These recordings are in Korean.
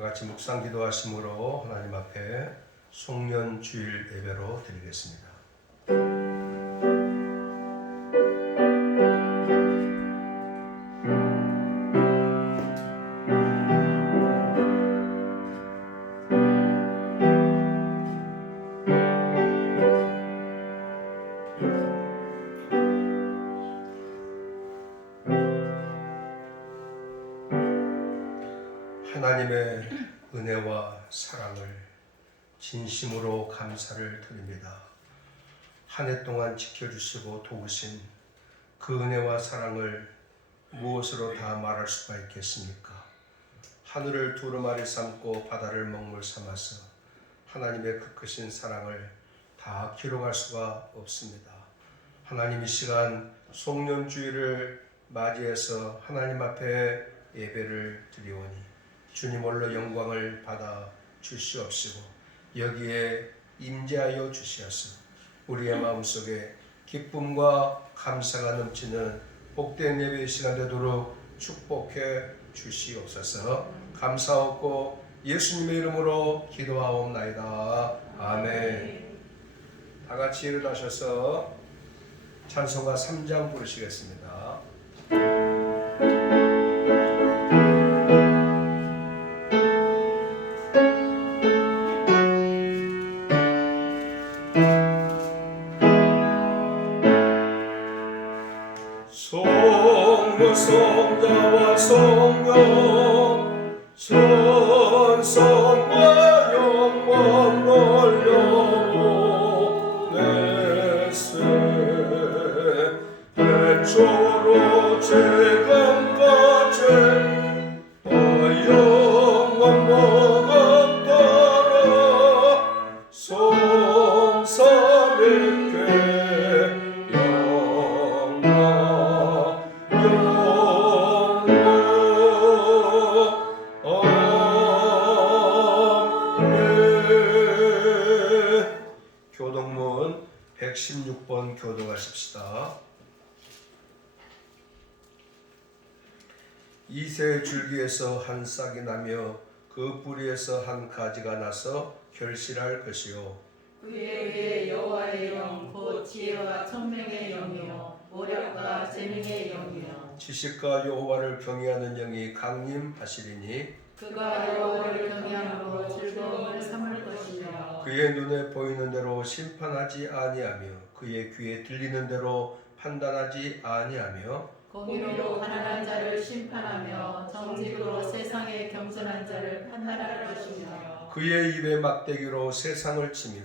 같이 묵상 기도하심으로 하나님 앞에 송년 주일 예배로 드리겠습니다. 하나님의 은혜와 사랑을 진심으로 감사를 드립니다. 한 해 동안 지켜주시고 도우신 그 은혜와 사랑을 무엇으로 다 말할 수가 있겠습니까? 하늘을 두루마리 삼고 바다를 먹물 삼아서 하나님의 그 크신 사랑을 다 기록할 수가 없습니다. 하나님 이 시간 송년주일을 맞이해서 하나님 앞에 예배를 드리오니 주님 홀로 영광을 받아 주시옵시고 여기에 임재하여 주시옵소서. 우리의 마음속에 기쁨과 감사가 넘치는 복된 예배의 시간 되도록 축복해 주시옵소서. 감사하고 예수님의 이름으로 기도하옵나이다. 아멘. 다 같이 일어나셔서 찬송가 3장 부르시겠습니다. 성자와 성령 천성과 영광 돌려보내세 태초로 지금까지 영원 무겁더라 성삼위께 교동문 116번 교동하십시다. 이새 줄기에서 한 싹이 나며 그 뿌리에서 한 가지가 나서 결실할 것이요 그의 위에 여호와의 영 곧 지혜와 청명의 영이요 모략과 재능의 영이요 지식과 여호와를 경외하는 영이 강림하시리니 그가 여호와를 경외함으로 즐거움을 삼을 것이며 그의 눈에 보이는 대로 심판하지 아니하며 그의 귀에 들리는 대로 판단하지 아니하며 공의로 가난한 자를 심판하며 정직으로 세상에 겸손한 자를 판단할 것이며 그의 입에 막대기로 세상을 치며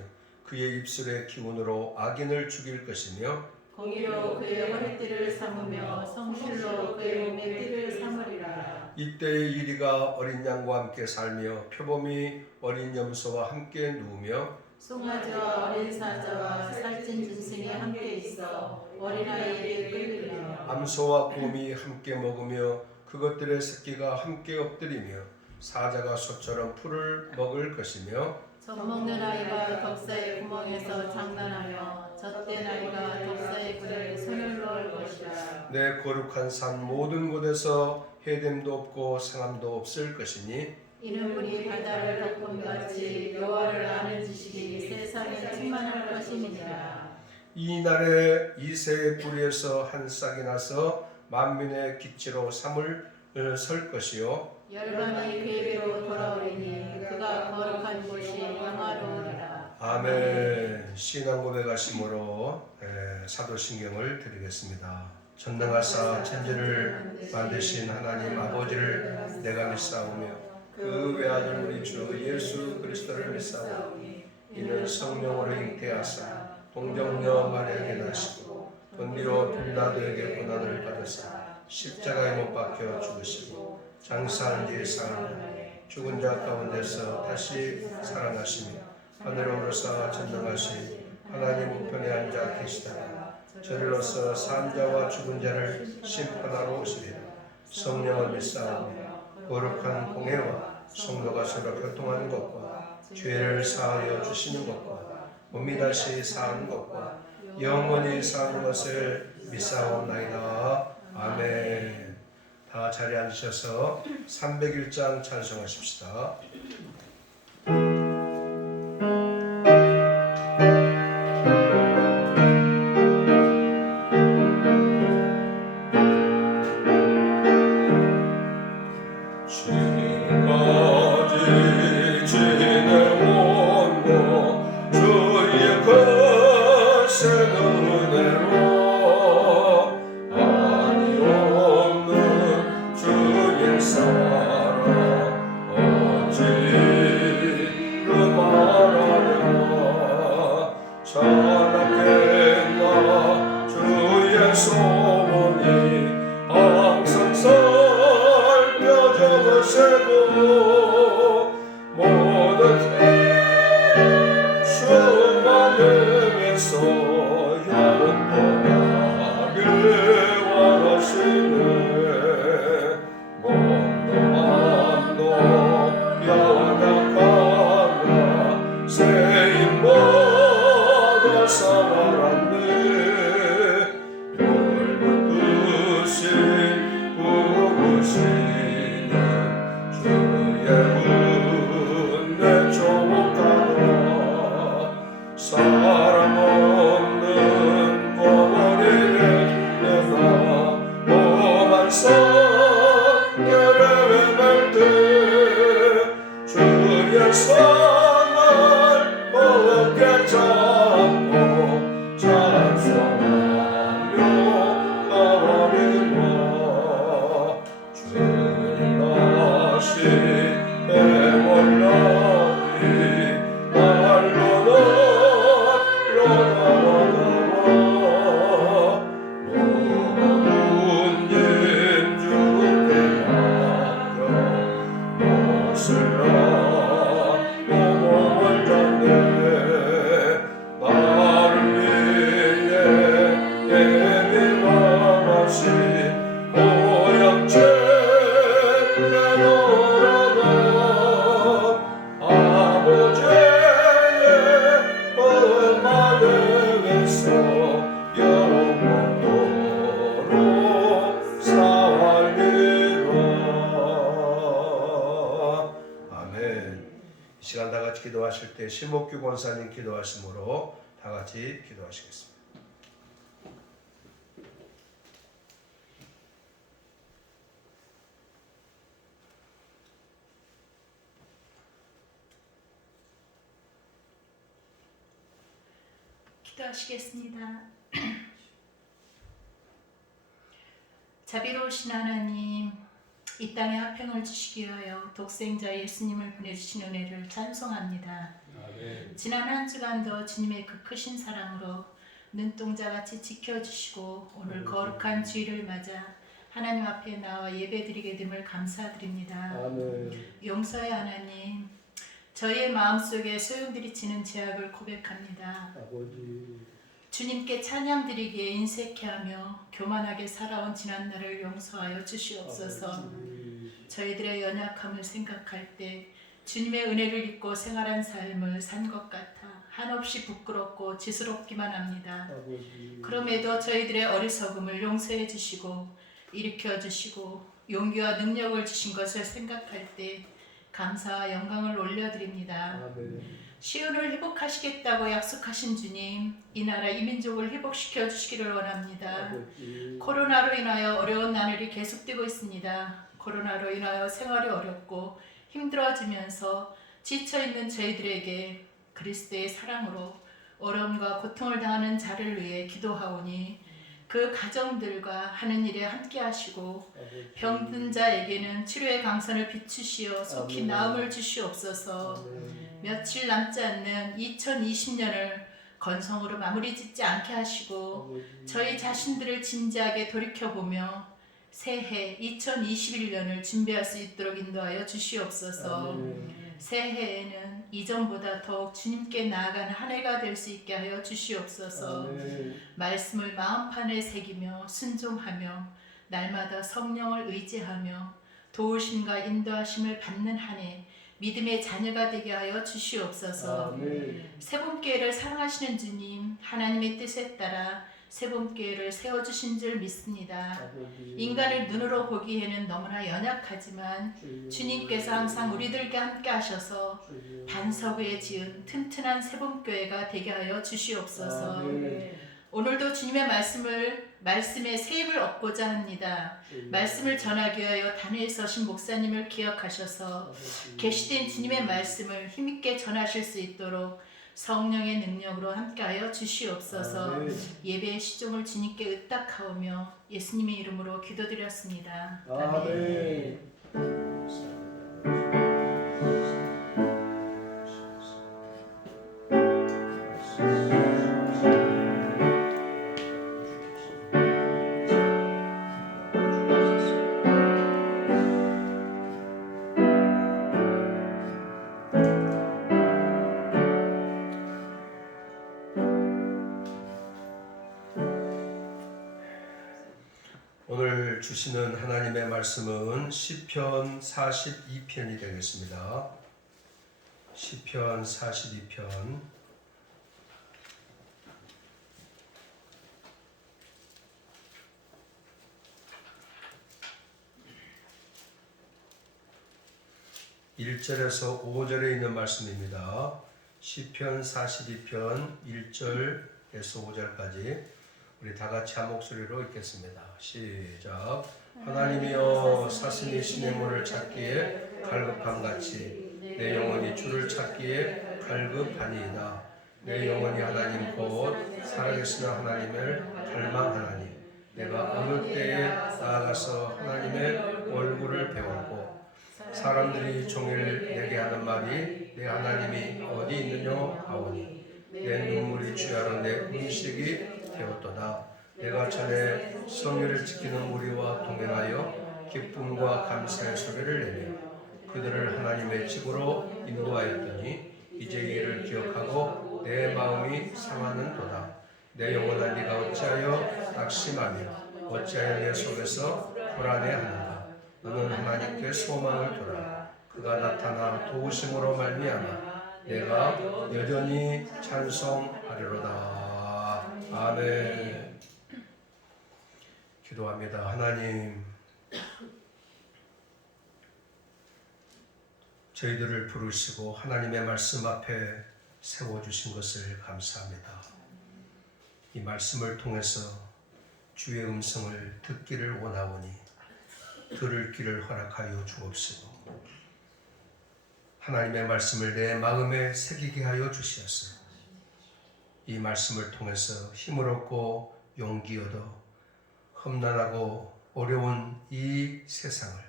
그의 입술의 기운으로 악인을 죽일 것이며 공의로 그의 허리띠를 삼으며 성실로 그의 몸의 띠를 삼으리라. 이때의 이리가 어린 양과 함께 살며 표범이 어린 염소와 함께 누우며 송아지와 어린 사자와 살찐 짐승이 함께 있어 어린아이에게 끌리며 암소와 곰이 함께 먹으며 그것들의 새끼가 함께 엎드리며 사자가 소처럼 풀을 먹을 것이며 젖먹는 아이가 덕사의 구멍에서 장난하며 젖된 아이가 덕사의 굴에 손을 넣을 것이라. 내 거룩한 산 모든 곳에서 해됨도 없고 상함도 없을 것이니 이는 우리 바다를 덮음같이 여호와를 아는 지식이 세상에 충만할 것임이니라. 이 날에 이새의 뿌리에서 한 싹이 나서 만민의 기치로 삼을 설 것이요 열방이 그에게로 돌아오리니 그가 거룩한 곳이 영화로우리라. 아멘. 신앙 고백하심으로 사도신경을 드리겠습니다. 전능하사 천지를 만드신 하나님 아버지를 내가 믿사오며 그 외아들 우리 주 예수 그리스도를 믿사오니 이는 성령으로 잉태하사 동정녀 마리아에게 나시고 본디오 빌라도에게 고난을 받으사 십자가에 못 박혀 죽으시고 장사한 뒤에 사흘 죽은 자 가운데서 다시 살아나시며 하늘에 오르사 전능하신 하나님 우편에 앉아 계시다가 저리로서 산 자와 죽은 자를 심판하러 오시리라. 성령을 믿사오며 거룩한 공회와 성도가 서로 교통하는 것과 죄를 사하여 주시는 것과 몸이 다시 사는 것과 영원히 사는 것을 믿사옵나이다. 아멘. 다 자리에 앉으셔서 301장 찬송하십시다. 기도하실 때 심옥규 권사님 기도하심으로 다 같이 기도하시겠습니다. 기도하시겠습니다. 자비로우신 하나님, 이 땅에 화평을 주시기 위하여 독생자 예수님을 보내주신 은혜를 찬송합니다. 아멘. 지난 한 주간도 주님의 그 크신 사랑으로 눈동자같이 지켜주시고 오늘 거룩한 주일을 맞아 하나님 앞에 나와 예배드리게 됨을 감사드립니다. 아멘. 용서의 하나님, 저희의 마음속에 소용돌이치는 죄악을 고백합니다. 아버지. 주님께 찬양드리기에 인색해 하며 교만하게 살아온 지난날을 용서하여 주시옵소서. 저희들의 연약함을 생각할 때 주님의 은혜를 잊고 생활한 삶을 산 것 같아 한없이 부끄럽고 지스럽기만 합니다. 그럼에도 저희들의 어리석음을 용서해 주시고 일으켜 주시고 용기와 능력을 주신 것을 생각할 때 감사와 영광을 올려드립니다. 시온을 회복하시겠다고 약속하신 주님, 이 나라 이 민족을 회복시켜 주시기를 원합니다. 코로나로 인하여 어려운 나날이 계속되고 있습니다. 코로나로 인하여 생활이 어렵고 힘들어지면서 지쳐있는 저희들에게 그리스도의 사랑으로 어려움과 고통을 당하는 자를 위해 기도하오니 그 가정들과 하는 일에 함께 하시고 병든 자에게는 치료의 강선을 비추시어 속히 나음을 주시옵소서. 며칠 남지 않는 2020년을 건성으로 마무리 짓지 않게 하시고 저희 자신들을 진지하게 돌이켜보며 새해 2021년을 준비할 수 있도록 인도하여 주시옵소서. 새해에는 이전보다 더욱 주님께 나아가는 한 해가 될 수 있게 하여 주시옵소서. 말씀을 마음판에 새기며 순종하며 날마다 성령을 의지하며 도우심과 인도하심을 받는 한 해 믿음의 자녀가 되게 하여 주시옵소서. 세번교회를 사랑하시는 주님, 하나님의 뜻에 따라 세봄교회를 세워주신 줄 믿습니다. 아버지, 인간을 눈으로 보기에는 너무나 연약하지만 주님께서 항상 우리들과 함께 하셔서 주여. 반석 위에 지은 튼튼한 세봄교회가 되게 하여 주시옵소서. 아멘. 오늘도 주님의 말씀에 새 힘을 얻고자 합니다. 주여. 말씀을 전하기 위하여 단위에 서신 목사님을 기억하셔서 아버지, 계시된 주님의 말씀을 힘있게 전하실 수 있도록 성령의 능력으로 함께하여 주시옵소서. 아멘. 예배의 시종을 주님께 의탁하오며 예수님의 이름으로 기도드렸습니다. 아멘. 오늘 주시는 하나님의 말씀은 시편 42편이 되겠습니다. 시편 42편. (1절에서) (5절에) 있는 말씀입니다. 시편 42편 1절에서 5절까지 우리 다 같이 한 목소리로 읽겠습니다. 시작. 하나님이여 사슴이 시냇물을 찾기에 갈급함같이 내 영혼이 주를 찾기에 갈급하니이다. 내 영혼이 하나님 곧 살아계신 하나님을 갈망하나니 내가 어느 때에 나아가서 하나님의 얼굴을 배웠고 사람들이 종일 내게 하는 말이 내 하나님이 어디 있느냐 하오니 내 눈물이 주야로 내 음식이 되었도다. 내가 전에 성회를 지키는 무리와 동행하여 기쁨과 감사의 소리를 내며 그들을 하나님의 집으로 인도하였더니 이제 이를 기억하고 내 마음이 상하는도다. 내 영혼아 네가 어찌하여 낙심하며 어찌하여 내 속에서 불안해하는가. 너는 하나님께 소망을 두라. 그가 나타나 도우심으로 말미암아 내가 여전히 찬송하리로다. 아멘. 기도합니다. 하나님, 저희들을 부르시고 하나님의 말씀 앞에 세워주신 것을 감사합니다. 이 말씀을 통해서 주의 음성을 듣기를 원하오니 들을 길을 허락하여 주옵시고 하나님의 말씀을 내 마음에 새기게 하여 주시옵소서. 이 말씀을 통해서 힘을 얻고 용기 얻어 험난하고 어려운 이 세상을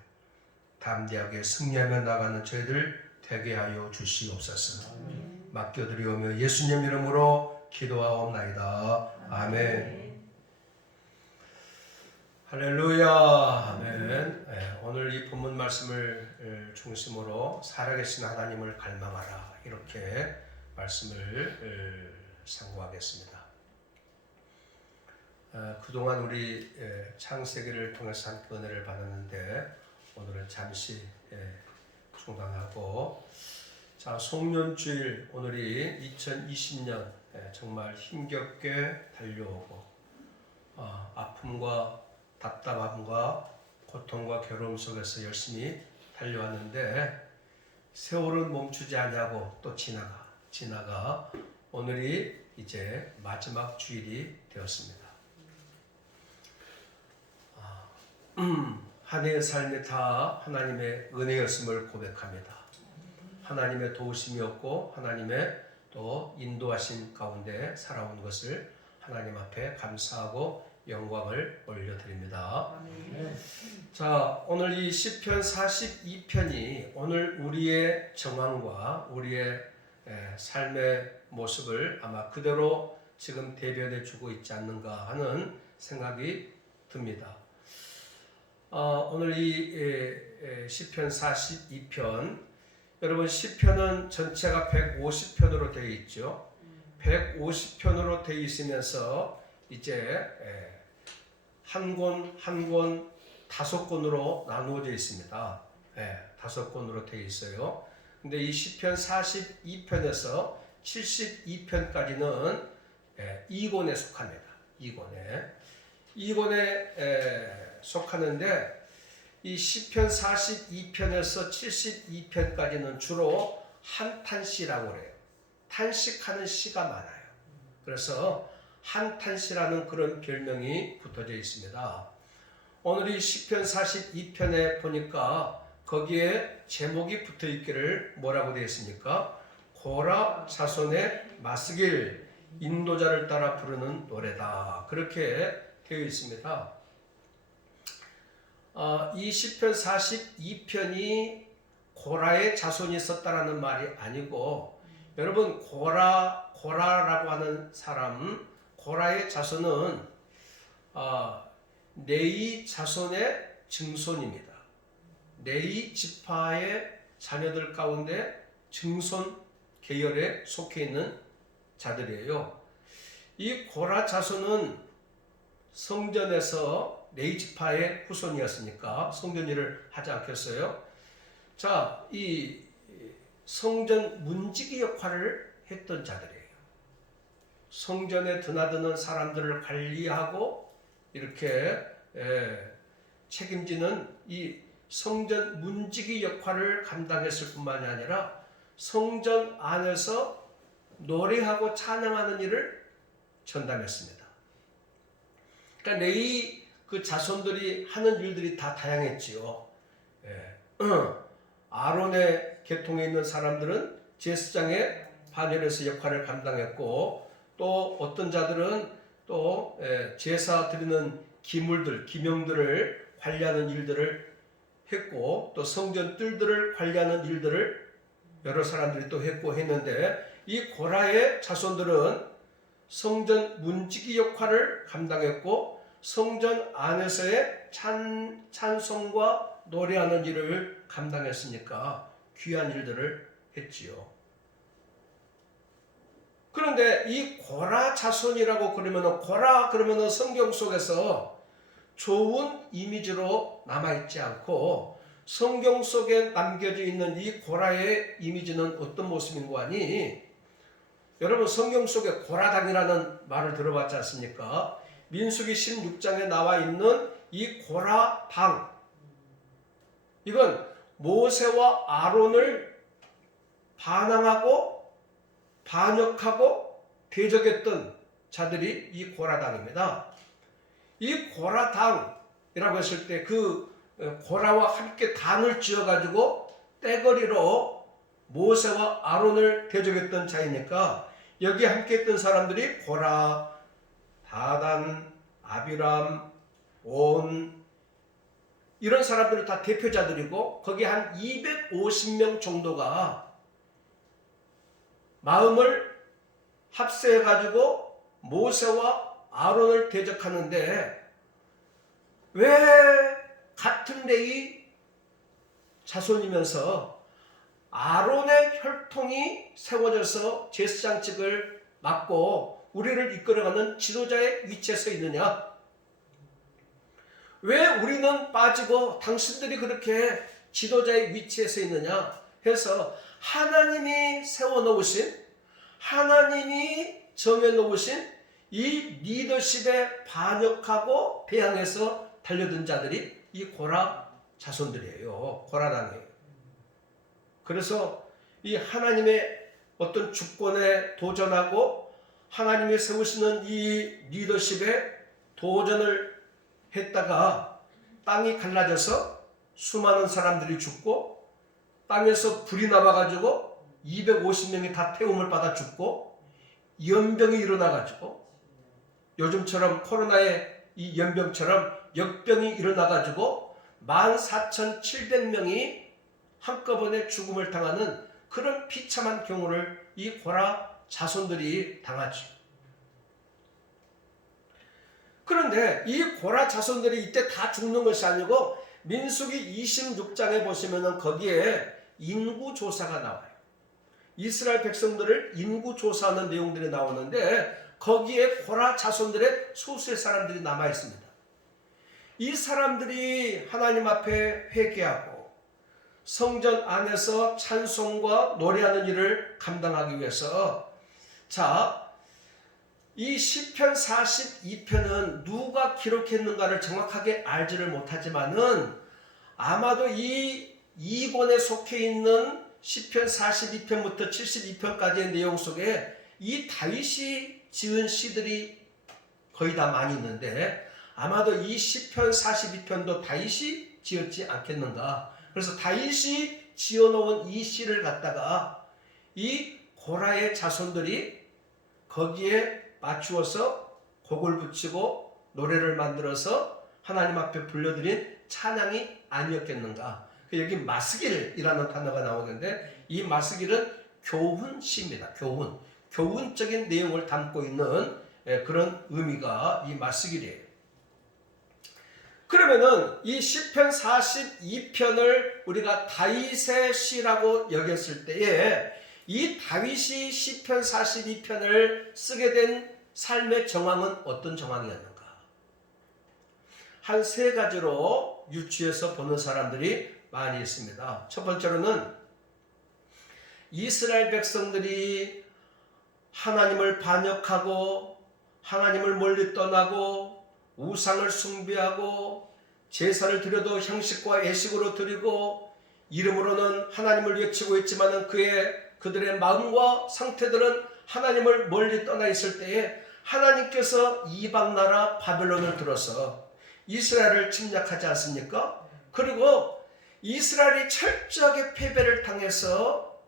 담대하게 승리하며 나가는 저희들 되게 하여 주시옵소서. 맡겨드리오며 예수님 이름으로 기도하옵나이다. 아멘. 할렐루야. 아멘. 네, 오늘 이 본문 말씀을 중심으로 살아계신 하나님을 갈망하라, 이렇게 말씀을 상고하겠습니다. 그동안 우리 창세기를 통해서 함께 은혜를 받았는데 오늘은 잠시 중단하고, 자, 송년주일, 오늘이 2020년 정말 힘겹게 달려오고 아픔과 답답함과 고통과 괴로움 속에서 열심히 달려왔는데 세월은 멈추지 않냐고 또 지나가 오늘이 이제 마지막 주일이 되었습니다. 한 해의 삶이 다 하나님의 은혜였음을 고백합니다. 하나님의 도우심이었고 하나님의 또 인도하신 가운데 살아온 것을 하나님 앞에 감사하고 영광을 올려드립니다. 자, 오늘 이 시편 42편이 오늘 우리의 정황과 우리의 삶의 모습을 아마 그대로 지금 대변해 주고 있지 않는가 하는 생각이 듭니다. 오늘 이 시편 42편, 여러분 시편은 전체가 150편으로 되어 있죠. 150편으로 되어 있으면서 이제 한 권 한 권 5권으로 나누어져 있습니다. 5권으로 되어 있어요. 근데 이 시편 42편에서 72편까지는 2권에 속합니다. 2권에 속하는데 이 시편 42편에서 72편까지는 주로 한탄시라고 그래요. 탄식하는 시가 많아요. 그래서 한탄시라는 그런 별명이 붙어져 있습니다. 오늘 이 시편 42편에 보니까 거기에 제목이 붙어 있기를 뭐라고 되어 있습니까? 고라 자손의 마스길, 인도자를 따라 부르는 노래다. 그렇게 되어 있습니다. 이 시편 42편이 고라의 자손이 썼다라는 말이 아니고, 여러분 고라라고 하는 사람, 고라의 자손은 레위 자손의 증손입니다. 레위 지파의 자녀들 가운데 증손 계열에 속해 있는 자들이에요. 이 고라 자손은 성전에서 레위 지파의 후손이었으니까 성전 일을 하지 않겠어요? 자, 이 성전 문지기 역할을 했던 자들이에요. 성전에 드나드는 사람들을 관리하고 이렇게 책임지는 이 성전 문지기 역할을 감당했을 뿐만이 아니라 성전 안에서 노래하고 찬양하는 일을 전담했습니다. 그러니까 레위 그 자손들이 하는 일들이 다 다양했지요. 아론의 계통에 있는 사람들은 제사장의 반열에서 역할을 감당했고, 또 어떤 자들은 또 제사 드리는 기물들, 기명들을 관리하는 일들을 했고, 또 성전 뜰들을 관리하는 일들을 여러 사람들이 또 했고 했는데, 이 고라의 자손들은 성전 문지기 역할을 감당했고, 성전 안에서의 찬송과 노래하는 일을 감당했으니까 귀한 일들을 했지요. 그런데 이 고라 자손이라고 그러면은 성경 속에서 좋은 이미지로 남아있지 않고, 성경 속에 남겨져 있는 이 고라의 이미지는 어떤 모습인고 하니, 여러분 성경 속에 고라당이라는 말을 들어봤지 않습니까? 민수기 16장에 나와 있는 이 고라당, 이건 모세와 아론을 반항하고 반역하고 대적했던 자들이 이 고라당입니다. 이 고라당이라고 했을 때 그 고라와 함께 당을 지어가지고 떼거리로 모세와 아론을 대적했던 자이니까, 여기 함께 했던 사람들이 고라, 다단, 아비람, 온, 이런 사람들은 다 대표자들이고, 거기 한 250명 정도가 마음을 합세해가지고 모세와 아론을 대적하는데, 왜 같은 레위 자손이면서 아론의 혈통이 세워져서 제사장직을 맡고 우리를 이끌어가는 지도자의 위치에 서 있느냐? 왜 우리는 빠지고 당신들이 그렇게 지도자의 위치에 서 있느냐 해서, 하나님이 세워놓으신, 하나님이 정해놓으신 이 리더십에 반역하고 대항해서 달려든 자들이 이 고라 자손들이에요. 고라당이에요. 그래서 이 하나님의 어떤 주권에 도전하고 하나님이 세우시는 이 리더십에 도전을 했다가 땅이 갈라져서 수많은 사람들이 죽고, 땅에서 불이 나와가지고 250명이 다 태움을 받아 죽고, 연병이 일어나가지고, 요즘처럼 코로나의 이 연병처럼 역병이 일어나가지고 14,700명이 한꺼번에 죽음을 당하는 그런 비참한 경우를 이 고라 자손들이 당하죠. 그런데 이 고라 자손들이 이때 다 죽는 것이 아니고, 민수기 26장에 보시면은 거기에 인구조사가 나와요. 이스라엘 백성들을 인구조사하는 내용들이 나오는데, 거기에 고라 자손들의 소수의 사람들이 남아 있습니다. 이 사람들이 하나님 앞에 회개하고 성전 안에서 찬송과 노래하는 일을 감당하기 위해서, 자, 이 시편 42편은 누가 기록했는가를 정확하게 알지를 못하지만은 아마도 이 2권에 속해 있는 시편 42편부터 72편까지의 내용 속에 이 다윗이 지은 시들이 거의 다 많이 있는데 아마도 이 시편 42편도 다윗이 지었지 않겠는가. 그래서 다윗이 지어놓은 이 시를 갖다가 이 고라의 자손들이 거기에 맞추어서 곡을 붙이고 노래를 만들어서 하나님 앞에 불러드린 찬양이 아니었겠는가. 여기 마스길이라는 단어가 나오는데 이 마스길은 교훈시입니다. 교훈적인 내용을 담고 있는 그런 의미가 이 마스길이에요. 그러면은 이 시편 42편을 우리가 다윗의 시라고 여겼을 때에 이 다윗이 시편 42편을 쓰게 된 삶의 정황은 어떤 정황이었는가? 한 세 가지로 유추해서 보는 사람들이 많이 있습니다. 첫 번째로는 이스라엘 백성들이 하나님을 반역하고 하나님을 멀리 떠나고 우상을 숭배하고 제사를 드려도 형식과 애식으로 드리고 이름으로는 하나님을 외치고 있지만 그들의 마음과 상태들은 하나님을 멀리 떠나 있을 때에 하나님께서 이방 나라 바벨론을 들어서 이스라엘을 침략하지 않습니까? 그리고 이스라엘이 철저하게 패배를 당해서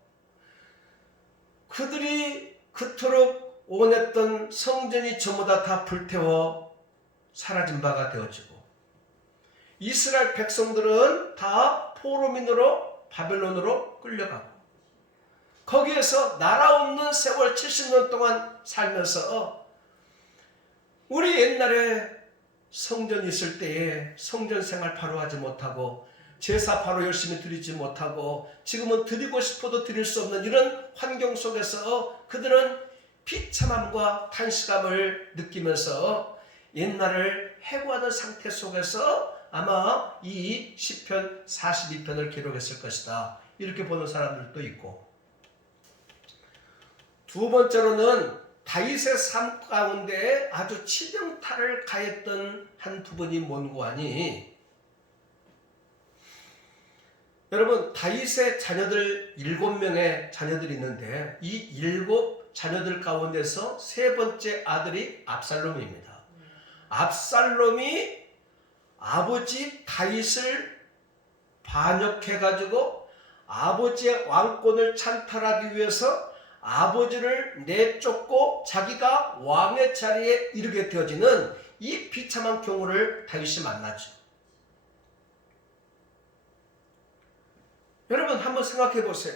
그들이 그토록 원했던 성전이 전부 다 불태워 사라진 바가 되어지고 이스라엘 백성들은 다 포로민으로 바벨론으로 끌려가고 거기에서 나라 없는 세월 70년 동안 살면서 우리 옛날에 성전 있을 때에 성전 생활 바로 하지 못하고 제사 바로 열심히 드리지 못하고 지금은 드리고 싶어도 드릴 수 없는 이런 환경 속에서 그들은 비참함과 탄식감을 느끼면서 옛날을 해고하는 상태 속에서 아마 이 시편 42편을 기록했을 것이다. 이렇게 보는 사람들도 있고 두 번째로는 다윗의 삶 가운데 아주 치명타를 가했던 한 부분이 뭔고 하니 여러분 다윗의 자녀들 7명의 자녀들이 있는데 이 7자녀들 가운데서 세 번째 아들이 압살롬입니다. 압살롬이 아버지 다윗을 반역해가지고 아버지의 왕권을 찬탈하기 위해서 아버지를 내쫓고 자기가 왕의 자리에 이르게 되어지는 이 비참한 경우를 다윗이 만나죠. 여러분 한번 생각해 보세요.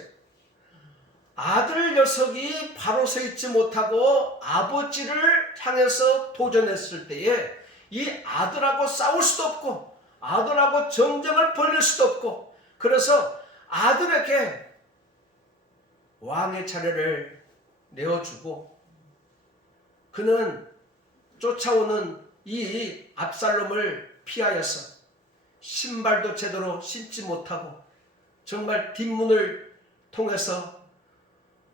아들 녀석이 바로 서 있지 못하고 아버지를 향해서 도전했을 때에 이 아들하고 싸울 수도 없고 아들하고 전쟁을 벌일 수도 없고 그래서 아들에게 왕의 차례를 내어주고 그는 쫓아오는 이 압살롬을 피하여서 신발도 제대로 신지 못하고 정말 뒷문을 통해서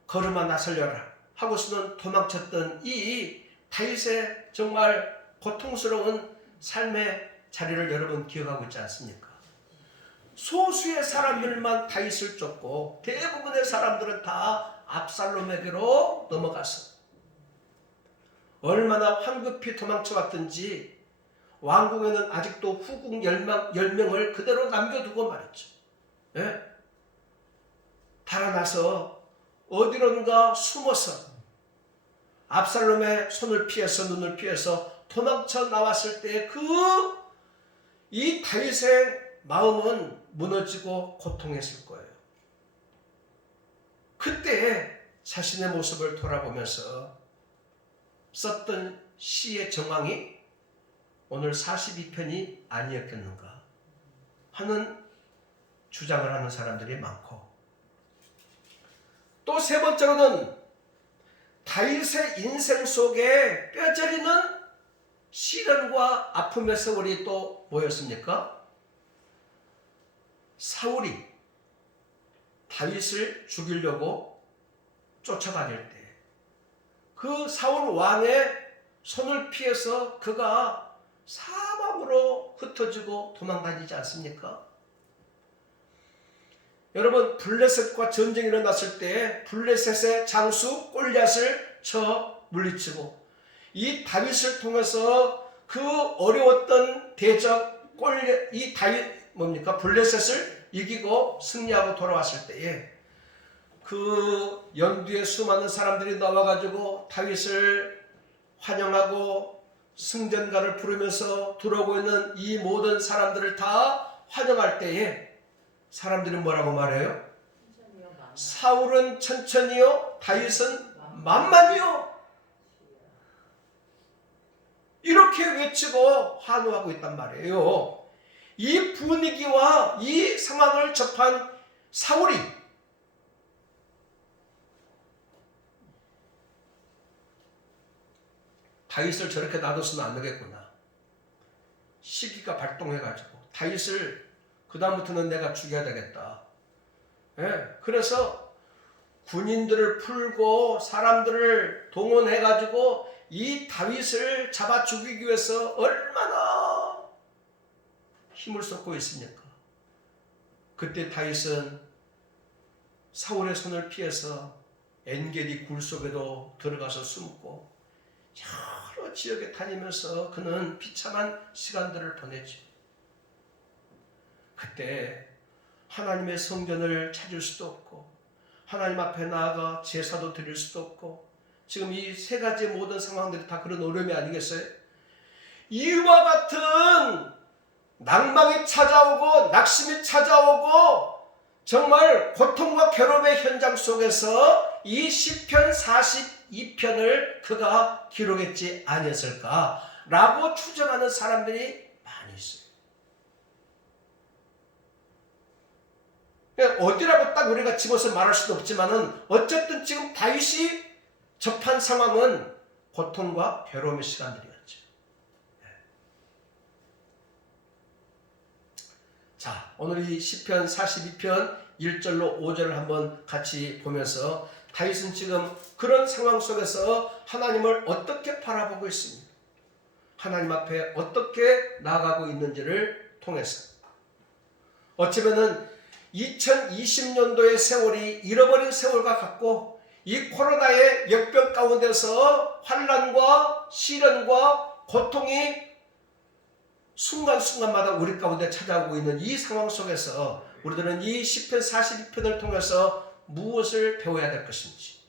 걸음아 나설려라 하고서는 도망쳤던 이 다윗의 정말 고통스러운 삶의 자리를 여러분 기억하고 있지 않습니까? 소수의 사람들만 다윗을 쫓고 대부분의 사람들은 다 압살롬에게로 넘어가서 얼마나 황급히 도망쳐왔든지 왕궁에는 아직도 후궁 10명을 그대로 남겨두고 말이죠. 예? 달아나서 어디론가 숨어서 압살롬의 손을 피해서 눈을 피해서 도망쳐 나왔을 때 이 다윗의 마음은 무너지고 고통했을 거예요. 그때 자신의 모습을 돌아보면서 썼던 시의 정황이 오늘 42편이 아니었겠는가 하는 주장을 하는 사람들이 많고 또 세 번째로는 다윗의 인생 속에 뼈저리는 시련과 아픔의 세월이 또 뭐였습니까? 사울이 다윗을 죽이려고 쫓아다닐 때 그 사울 왕의 손을 피해서 그가 사방으로 흩어지고 도망다니지 않습니까? 여러분, 블레셋과 전쟁이 일어났을 때 블레셋의 장수 골리앗을 쳐 물리치고 이 다윗을 통해서 그 어려웠던 대적 이 다윗 블레셋을 이기고 승리하고 돌아왔을 때에 그 연두에 수많은 사람들이 나와가지고 다윗을 환영하고 승전가를 부르면서 들어오고 있는 이 모든 사람들을 다 환영할 때에 사람들은 뭐라고 말해요? 사울은 천천히요, 다윗은 만만히요. 이렇게 외치고 환호하고 있단 말이에요. 이 분위기와 이 상황을 접한 사울이 다윗을 저렇게 놔둬서는 안 되겠구나. 시기가 발동해가지고 다윗을 그 다음부터는 내가 죽여야 되겠다. 그래서 군인들을 풀고 사람들을 동원해가지고 이 다윗을 잡아 죽이기 위해서 얼마나 힘을 쏟고 있습니까? 그때 다윗은 사울의 손을 피해서 엔게디 굴 속에도 들어가서 숨고 여러 지역에 다니면서 그는 비참한 시간들을 보냈죠. 그때 하나님의 성전을 찾을 수도 없고 하나님 앞에 나아가 제사도 드릴 수도 없고 지금 이 세 가지 모든 상황들이 다 그런 어려움이 아니겠어요? 이와 같은 낭망이 찾아오고 낙심이 찾아오고 정말 고통과 괴로움의 현장 속에서 이 시편 42편을 그가 기록했지 아니었을까라고 추정하는 사람들이 많이 있어요. 어디라고 딱 우리가 집어서 말할 수도 없지만은 어쨌든 지금 다윗이 접한 상황은 고통과 괴로움의 시간들이었죠. 자, 오늘 이 시편 42편 1절로 5절을 한번 같이 보면서 다윗은 지금 그런 상황 속에서 하나님을 어떻게 바라보고 있습니까? 하나님 앞에 어떻게 나아가고 있는지를 통해서 어쩌면은 2020년도의 세월이 잃어버린 세월과 같고 이 코로나의 역병 가운데서 환난과 시련과 고통이 순간순간마다 우리 가운데 찾아오고 있는 이 상황 속에서 우리들은 이 시편 42편을 통해서 무엇을 배워야 될 것인지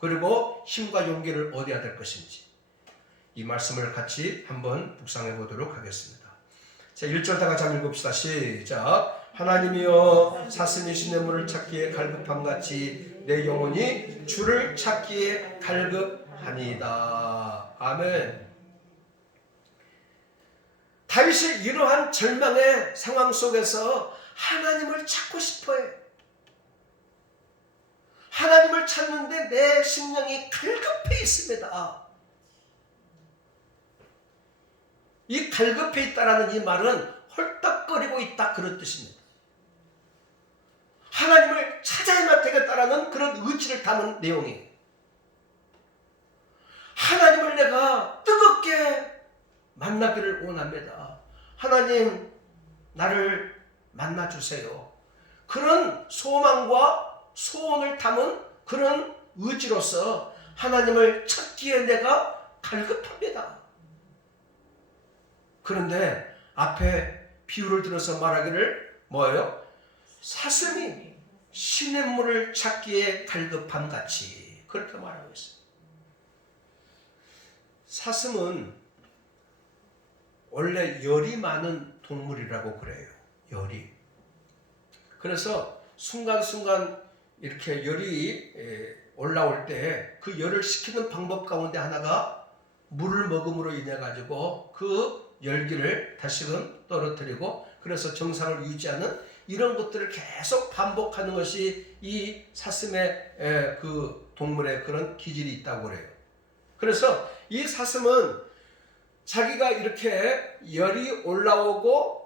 그리고 힘과 용기를 얻어야 될 것인지 이 말씀을 같이 한번 묵상해 보도록 하겠습니다. 자, 1절 다 같이 한번 읽읍시다. 시작. 하나님이여 사슴이신 내 문을 찾기에 갈급함같이 내 영혼이 주를 찾기에 갈급하니이다. 아멘. 다윗이 이러한 절망의 상황 속에서 하나님을 찾고 싶어해. 하나님을 찾는데 내 심령이 갈급해 있습니다. 이 갈급해 있다라는 이 말은 헐떡거리고 있다 그런 뜻입니다. 하나님을 찾아야만 되겠다라는 그런 의지를 담은 내용이에요. 하나님을 내가 뜨겁게 만나기를 원합니다. 하나님 나를 만나주세요. 그런 소망과 소원을 담은 그런 의지로서 하나님을 찾기에 내가 갈급합니다. 그런데 앞에 비유를 들어서 말하기를 뭐예요? 사슴이 시냇물을 찾기에 갈급함같이 그렇게 말하고 있어요. 사슴은 원래 열이 많은 동물이라고 그래요. 열이. 그래서 순간순간 이렇게 열이 올라올 때 그 열을 식히는 방법 가운데 하나가 물을 먹음으로 인해 가지고 그 열기를 다시금 떨어뜨리고 그래서 정상을 유지하는 이런 것들을 계속 반복하는 것이 이 사슴의 그 동물의 그런 기질이 있다고 그래요. 그래서 이 사슴은 자기가 이렇게 열이 올라오고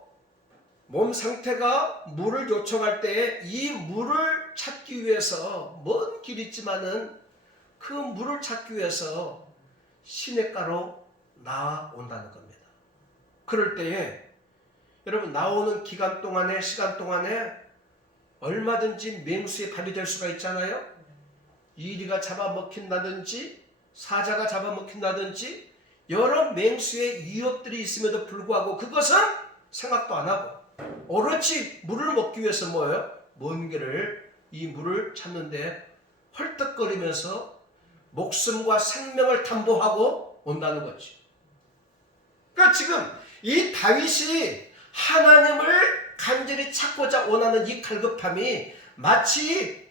몸 상태가 물을 요청할 때 이 물을 찾기 위해서 먼 길 있지만은 그 물을 찾기 위해서 시냇가로 나아온다는 겁니다. 그럴 때에 여러분 나오는 시간 동안에 얼마든지 맹수의 밥이 될 수가 있잖아요. 이리가 잡아먹힌다든지 사자가 잡아먹힌다든지 여러 맹수의 위협들이 있음에도 불구하고 그것은 생각도 안 하고 오로지 물을 먹기 위해서 뭐예요? 먼 길을 이 물을 찾는데 헐떡거리면서 목숨과 생명을 담보하고 온다는 거지. 그러니까 지금 이 다윗이 하나님을 간절히 찾고자 원하는 이 갈급함이 마치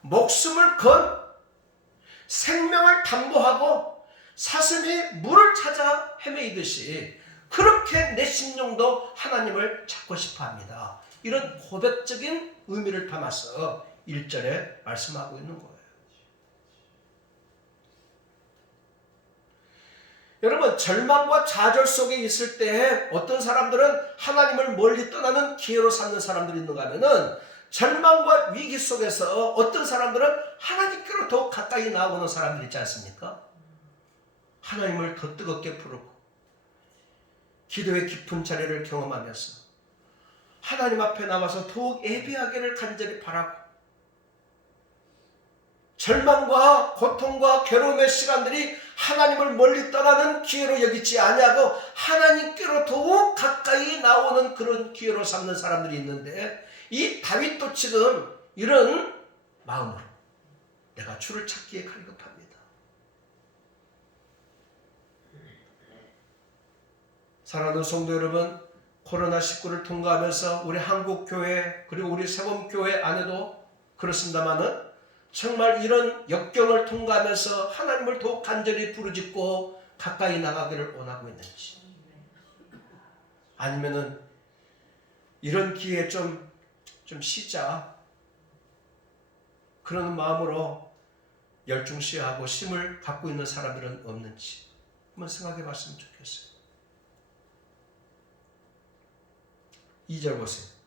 목숨을 건 생명을 담보하고 사슴이 물을 찾아 헤매이듯이 그렇게 내 심령도 하나님을 찾고 싶어 합니다. 이런 고백적인 의미를 담아서 1절에 말씀하고 있는 거예요. 여러분 절망과 좌절 속에 있을 때 어떤 사람들은 하나님을 멀리 떠나는 기회로 삼는 사람들이 있는가 하면은 절망과 위기 속에서 어떤 사람들은 하나님께로 더 가까이 나오는 사람들이 있지 않습니까? 하나님을 더 뜨겁게 부르고 기도의 깊은 자리를 경험하면서 하나님 앞에 나와서 더욱 예배하기를 간절히 바라고 절망과 고통과 괴로움의 시간들이 하나님을 멀리 떠나는 기회로 여기지 아니하고 하나님께로 더욱 가까이 나오는 그런 기회로 삼는 사람들이 있는데 이 다윗도 지금 이런 마음으로 내가 주를 찾기에 갈급합니다. 사랑하는 성도 여러분, 코로나19를 통과하면서 우리 한국교회 그리고 우리 세범교회 안에도 그렇습니다마는 정말 이런 역경을 통과하면서 하나님을 더욱 간절히 부르짖고 가까이 나가기를 원하고 있는지 아니면은 이런 기회에 좀 쉬자 그런 마음으로 열중시하고 심을 갖고 있는 사람들은 없는지 한번 생각해 봤으면 좋겠어요. 2절 보세요.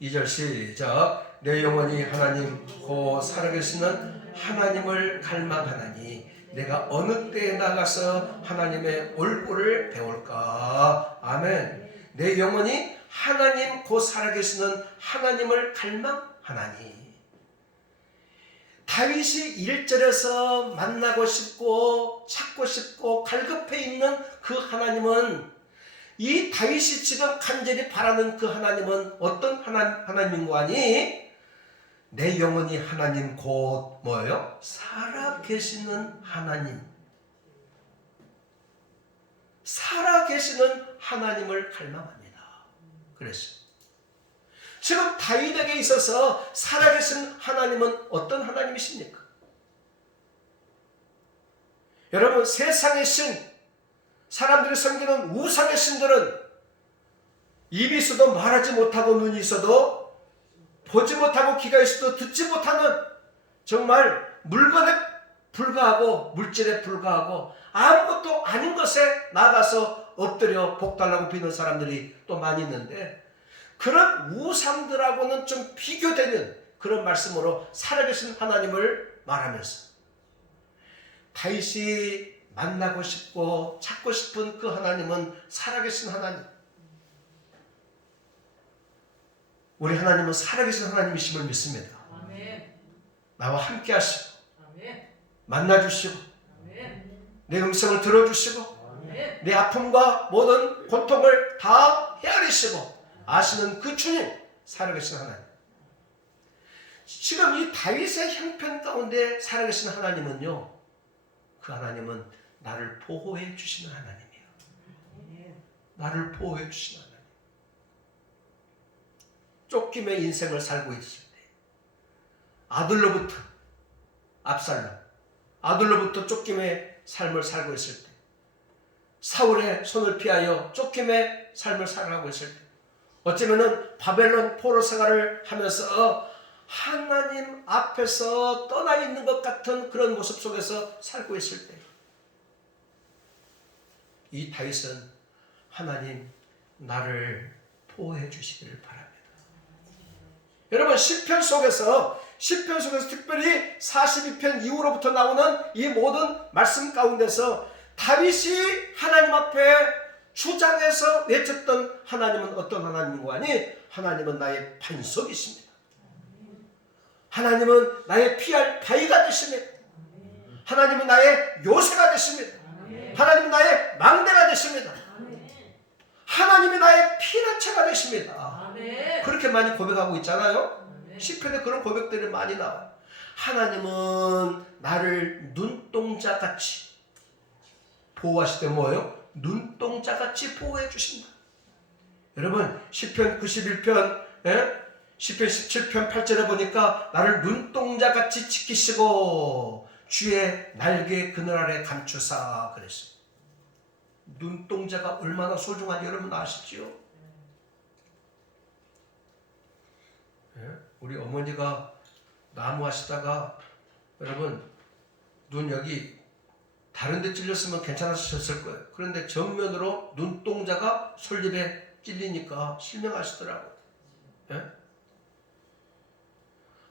2절 시작. 내 영혼이 하나님 곧 살아계시는 하나님을 갈망하나니 내가 어느 때에 나가서 하나님의 얼굴을 배울까. 아멘. 내 영혼이 하나님 곧 살아계시는 하나님을 갈망하나니. 다윗이 1절에서 만나고 싶고 찾고 싶고 갈급해 있는 그 하나님은 이 다윗이 지금 간절히 바라는 그 하나님은 어떤 하나님인고 하니 내 영혼이 하나님 곧 뭐예요? 살아계시는 하나님. 살아계시는 하나님을 갈망합니다. 그랬어요. 지금 다윗에게 있어서 살아계신 하나님은 어떤 하나님이십니까? 여러분 세상의 신 사람들이 섬기는 우상의 신들은 입이 있어도 말하지 못하고 눈이 있어도 보지 못하고 귀가 있어도 듣지 못하는 정말 물건에 불과하고 물질에 불과하고 아무것도 아닌 것에 나가서 엎드려 복달라고 비는 사람들이 또 많이 있는데 그런 우상들하고는 좀 비교되는 그런 말씀으로 살아계신 하나님을 말하면서 다윗이 만나고 싶고 찾고 싶은 그 하나님은 살아계신 하나님. 우리 하나님은 살아계신 하나님이심을 믿습니다. 아멘. 나와 함께 하시고 아멘. 만나주시고 아멘. 내 음성을 들어주시고 아멘. 내 아픔과 모든 고통을 다 헤아리시고 아시는 그 주님 살아계신 하나님. 지금 이 다윗의 형편 가운데 살아계신 하나님은요, 그 하나님은 나를 보호해 주시는 하나님이에요. 나를 보호해 주시는 하나님. 쫓김의 인생을 살고 있을 때 아들로부터 압살롬, 아들로부터 쫓김의 삶을 살고 있을 때 사울의 손을 피하여 쫓김의 삶을 살아가고 있을 때 어쩌면은 바벨론 포로 생활을 하면서 하나님 앞에서 떠나 있는 것 같은 그런 모습 속에서 살고 있을 때 이 다윗은 하나님 나를 보호해 주시기를 바랍니다. 여러분 시편 속에서 특별히 42편 이후로부터 나오는 이 모든 말씀 가운데서 다윗이 하나님 앞에 주장해서 외쳤던 하나님은 어떤 하나님인가 하니 하나님은 나의 반석이십니다. 하나님은 나의 피할 바위가 되십니다. 하나님은 나의 요새가 되십니다. 하나님은 나의 망대가 되십니다. 하나님이 나의 피난처가 되십니다. 그렇게 많이 고백하고 있잖아요. 시편에 그런 고백들이 많이 나와요. 하나님은 나를 눈동자같이 보호하실 때 뭐예요? 눈동자같이 보호해 주신다. 여러분 시편 91편 시편 17편 8절에 보니까 나를 눈동자같이 지키시고 주의 날개 그늘 아래 감추사 그랬어요. 눈동자가 얼마나 소중한지 여러분 아시죠? 우리 어머니가 나무 하시다가 여러분 눈 여기 다른 데 찔렸으면 괜찮으셨을 거예요. 그런데 정면으로 눈동자가 솔잎에 찔리니까 실명하시더라고요.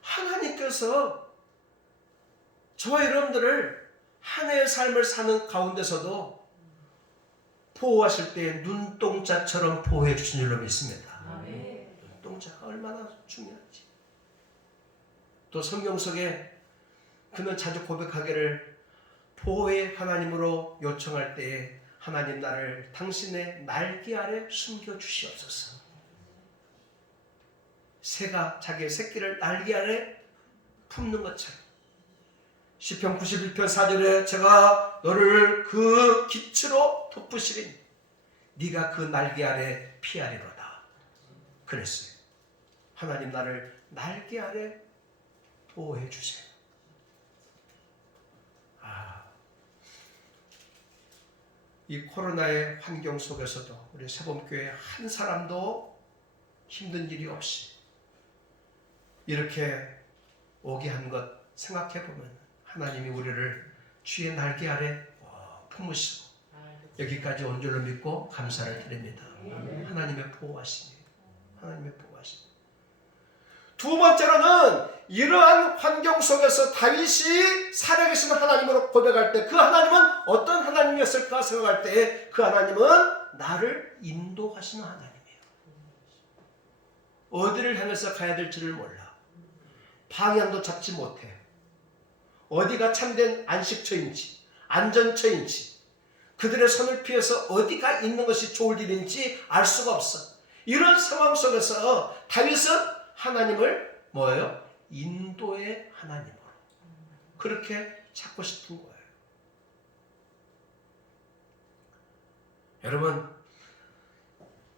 하나님께서 저와 여러분들을 한 해의 삶을 사는 가운데서도 보호하실 때 눈동자처럼 보호해 주신 줄로 믿습니다. 눈동자가 얼마나 중요한지. 또 성경 속에 그는 자주 고백하기를 보호의 하나님으로 요청할 때에 하나님 나를 당신의 날개 아래 숨겨 주시옵소서. 새가 자기의 새끼를 날개 아래 품는 것처럼 시편 91편 4절에 제가 너를 그 깃으로 덮으시리니 네가 그 날개 아래 피하리로다 그랬어요. 하나님 나를 날개 아래 보호해 주세요. 이 코로나의 환경 속에서도 우리 세범교회 한 사람도 힘든 일이 없이 이렇게 오게 한 것 생각해 보면 하나님이 우리를 주의 날개 아래 품으시고 여기까지 온 줄로 믿고 감사를 드립니다. 하나님의 보호하심이 하나님의 보호하심. 두 번째로는 이러한 환경 속에서 다윗이 살아계신 하나님으로 고백할 때 그 하나님은 어떤 하나님이었을까 생각할 때 그 하나님은 나를 인도하시는 하나님이에요. 어디를 향해서 가야 될지를 몰라. 방향도 잡지 못해. 어디가 참된 안식처인지 안전처인지 그들의 손을 피해서 어디가 있는 것이 좋을 일인지 알 수가 없어. 이런 상황 속에서 다윗은 하나님을 뭐예요? 인도의 하나님으로 그렇게 찾고 싶은 거예요. 여러분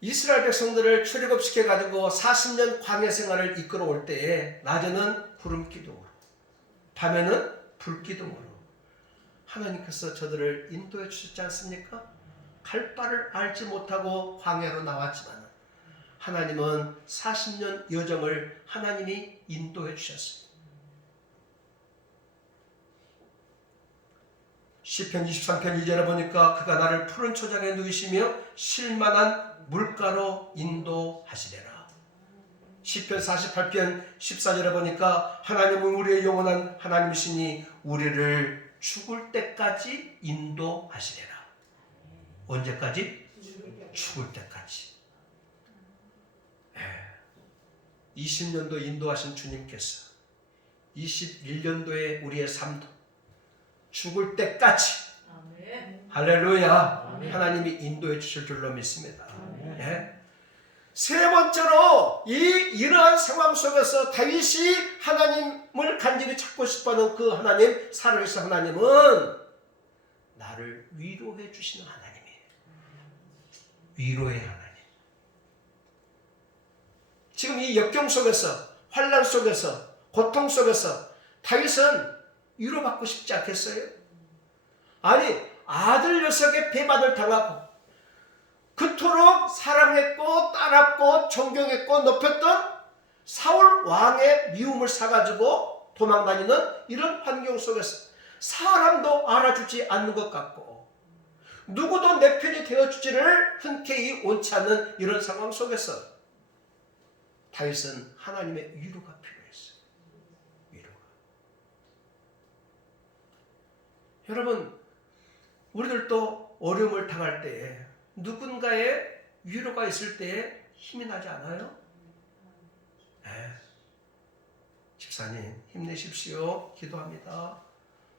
이스라엘 백성들을 출애굽시켜 가지고 40년 광야 생활을 이끌어 올 때에 낮에는 구름 기둥으로 밤에는 불 기둥으로 하나님께서 저들을 인도해 주셨지 않습니까? 갈 바를 알지 못하고 광야로 나왔지만 하나님은 40년 여정을 하나님이 인도해 주셨습니다. 시편 23편 2절에 보니까 그가 나를 푸른 초장에 누이시며 쉴만한 물가로 인도하시리라. 시편 48편 14절에 보니까 하나님은 우리의 영원한 하나님이시니 우리를 죽을 때까지 인도하시리라. 언제까지? 죽을 때까지. 20년도 인도하신 주님께서 21년도에 우리의 삶도 죽을 때까지 할렐루야 하나님이 인도해 주실 줄로 믿습니다. 세 번째로 이러한 상황 속에서 다윗이 하나님을 간절히 찾고 싶어하는 그 하나님, 살아계신 하나님은 나를 위로해 주시는 하나님이에요. 위로의 하나님. 지금 이 역경 속에서, 환난 속에서, 고통 속에서 다윗은 위로받고 싶지 않겠어요? 아니, 아들 녀석의 배반을 당하고 그토록 사랑했고 따랐고 존경했고 높였던 사울 왕의 미움을 사가지고 도망다니는 이런 환경 속에서 사람도 알아주지 않는 것 같고 누구도 내 편이 되어주지를 흔쾌히 원치 않는 이런 상황 속에서 다윗은 하나님의 위로가 필요했어요. 위로가. 여러분, 우리들도 어려움을 당할 때에 누군가의 위로가 있을 때에 힘이 나지 않아요? 네. 집사님 힘내십시오. 기도합니다.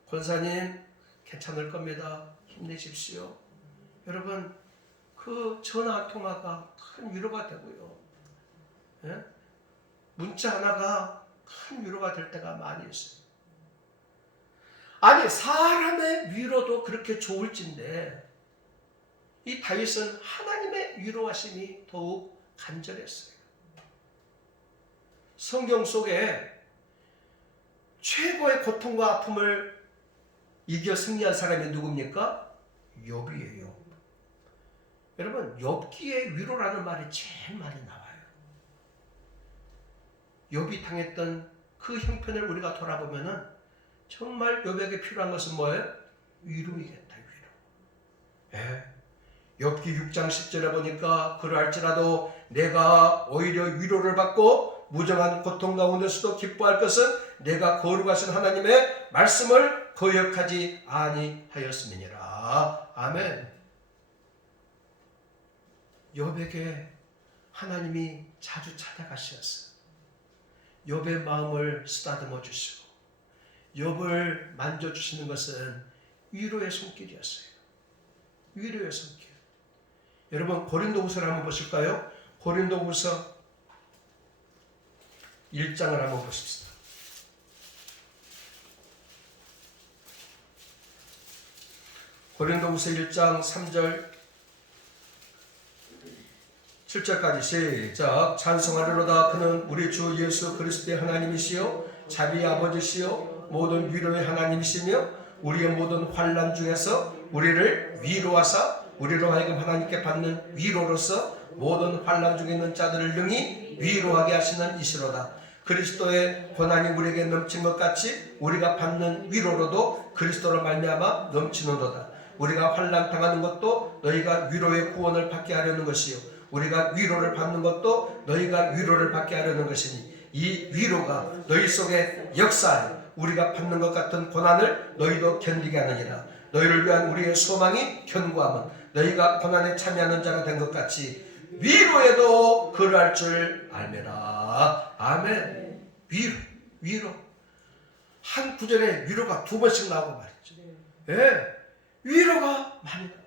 권사님 괜찮을 겁니다. 힘내십시오. 여러분 그 전화 통화가 큰 위로가 되고요. 예? 문자 하나가 큰 위로가 될 때가 많이 있어요. 아니 사람의 위로도 그렇게 좋을진데 이 다윗은 하나님의 위로하심이 더욱 간절했어요. 성경 속에 최고의 고통과 아픔을 이겨 승리한 사람이 누굽니까? 욥이에요. 여러분 욥기의 위로라는 말이 제일 많이 나와요. 욥이 당했던 그 형편을 우리가 돌아보면은 정말 욥에게 필요한 것은 뭐예요? 위로이겠다. 위로. 예. 욥기 6장 10절에 보니까 그러할지라도 내가 오히려 위로를 받고 무정한 고통 가운데서도 기뻐할 것은 내가 거룩하신 하나님의 말씀을 거역하지 아니하였음이니라. 아멘. 욥에게 하나님이 자주 찾아가셨어요. 욥의 마음을 쓰다듬어 주시고 욥을 만져주시는 것은 위로의 손길이었어요. 위로의 손길. 여러분 고린도후서를 한번 보실까요? 고린도후서 1장을 한번 보십시다. 고린도후서 1장 3절 7절까지 시작. 찬송하리로다. 그는 우리 주 예수 그리스도의 하나님이시요 자비의 아버지시요 모든 위로의 하나님이시며 우리의 모든 환난 중에서 우리를 위로하사 우리로 하여금 하나님께 받는 위로로서 모든 환난 중에 있는 자들을 능히 위로하게 하시는 이시로다. 그리스도의 고난이 우리에게 넘친 것 같이 우리가 받는 위로로도 그리스도로 말미암아 넘치는도다. 우리가 환난 당하는 것도 너희가 위로의 구원을 받게 하려는 것이요 우리가 위로를 받는 것도 너희가 위로를 받게 하려는 것이니 이 위로가 너희 속에 역사하여 우리가 받는 것 같은 고난을 너희도 견디게 하느니라. 너희를 위한 우리의 소망이 견고함은 너희가 고난에 참여하는 자가 된 것 같이 위로에도 그러할 줄 알매라. 아멘. 위로. 한 구절에 위로가 두 번씩 나오고 말이죠. 예, 위로가 많이 나와요.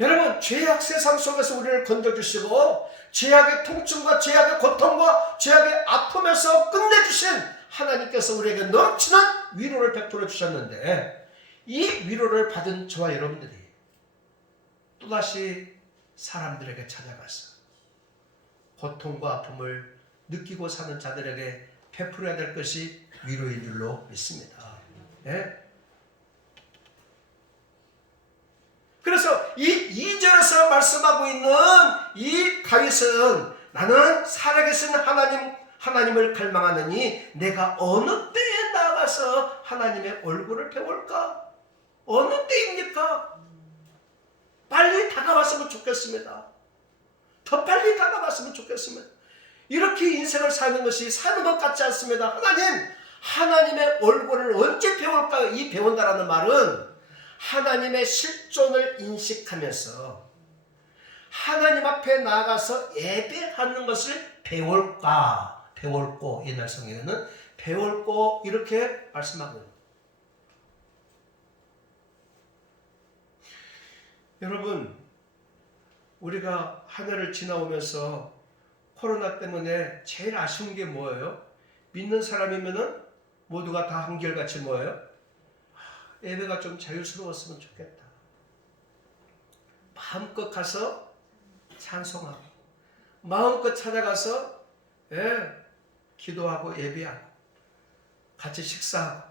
여러분 죄악 세상 속에서 우리를 건져주시고 죄악의 통증과 죄악의 고통과 죄악의 아픔에서 끝내주신 하나님께서 우리에게 넘치는 위로를 베풀어 주셨는데 이 위로를 받은 저와 여러분들이 또다시 사람들에게 찾아가서 고통과 아픔을 느끼고 사는 자들에게 베풀어야 될 것이 위로인 줄로 믿습니다. 예? 그래서 이 2절에서 말씀하고 있는 이 다윗은 나는 살아계신 하나님을 갈망하느니 내가 어느 때에 나가서 하나님의 얼굴을 배울까? 어느 때입니까? 빨리 다가왔으면 좋겠습니다. 더 빨리 다가왔으면 좋겠습니다. 이렇게 인생을 사는 것이 사는 것 같지 않습니다. 하나님의 얼굴을 언제 배울까? 이 배운다라는 말은 하나님의 실존을 인식하면서 하나님 앞에 나아가서 예배하는 것을 배울고 옛날 성경에는 배울고 이렇게 말씀하고 있습니다. 여러분 우리가 한 해를 지나오면서 코로나 때문에 제일 아쉬운 게 뭐예요? 믿는 사람이면은 모두가 다 한결같이 뭐예요? 예배가 좀 자유스러웠으면 좋겠다. 마음껏 가서 찬송하고 마음껏 찾아가서 기도하고 예배하고 같이 식사하고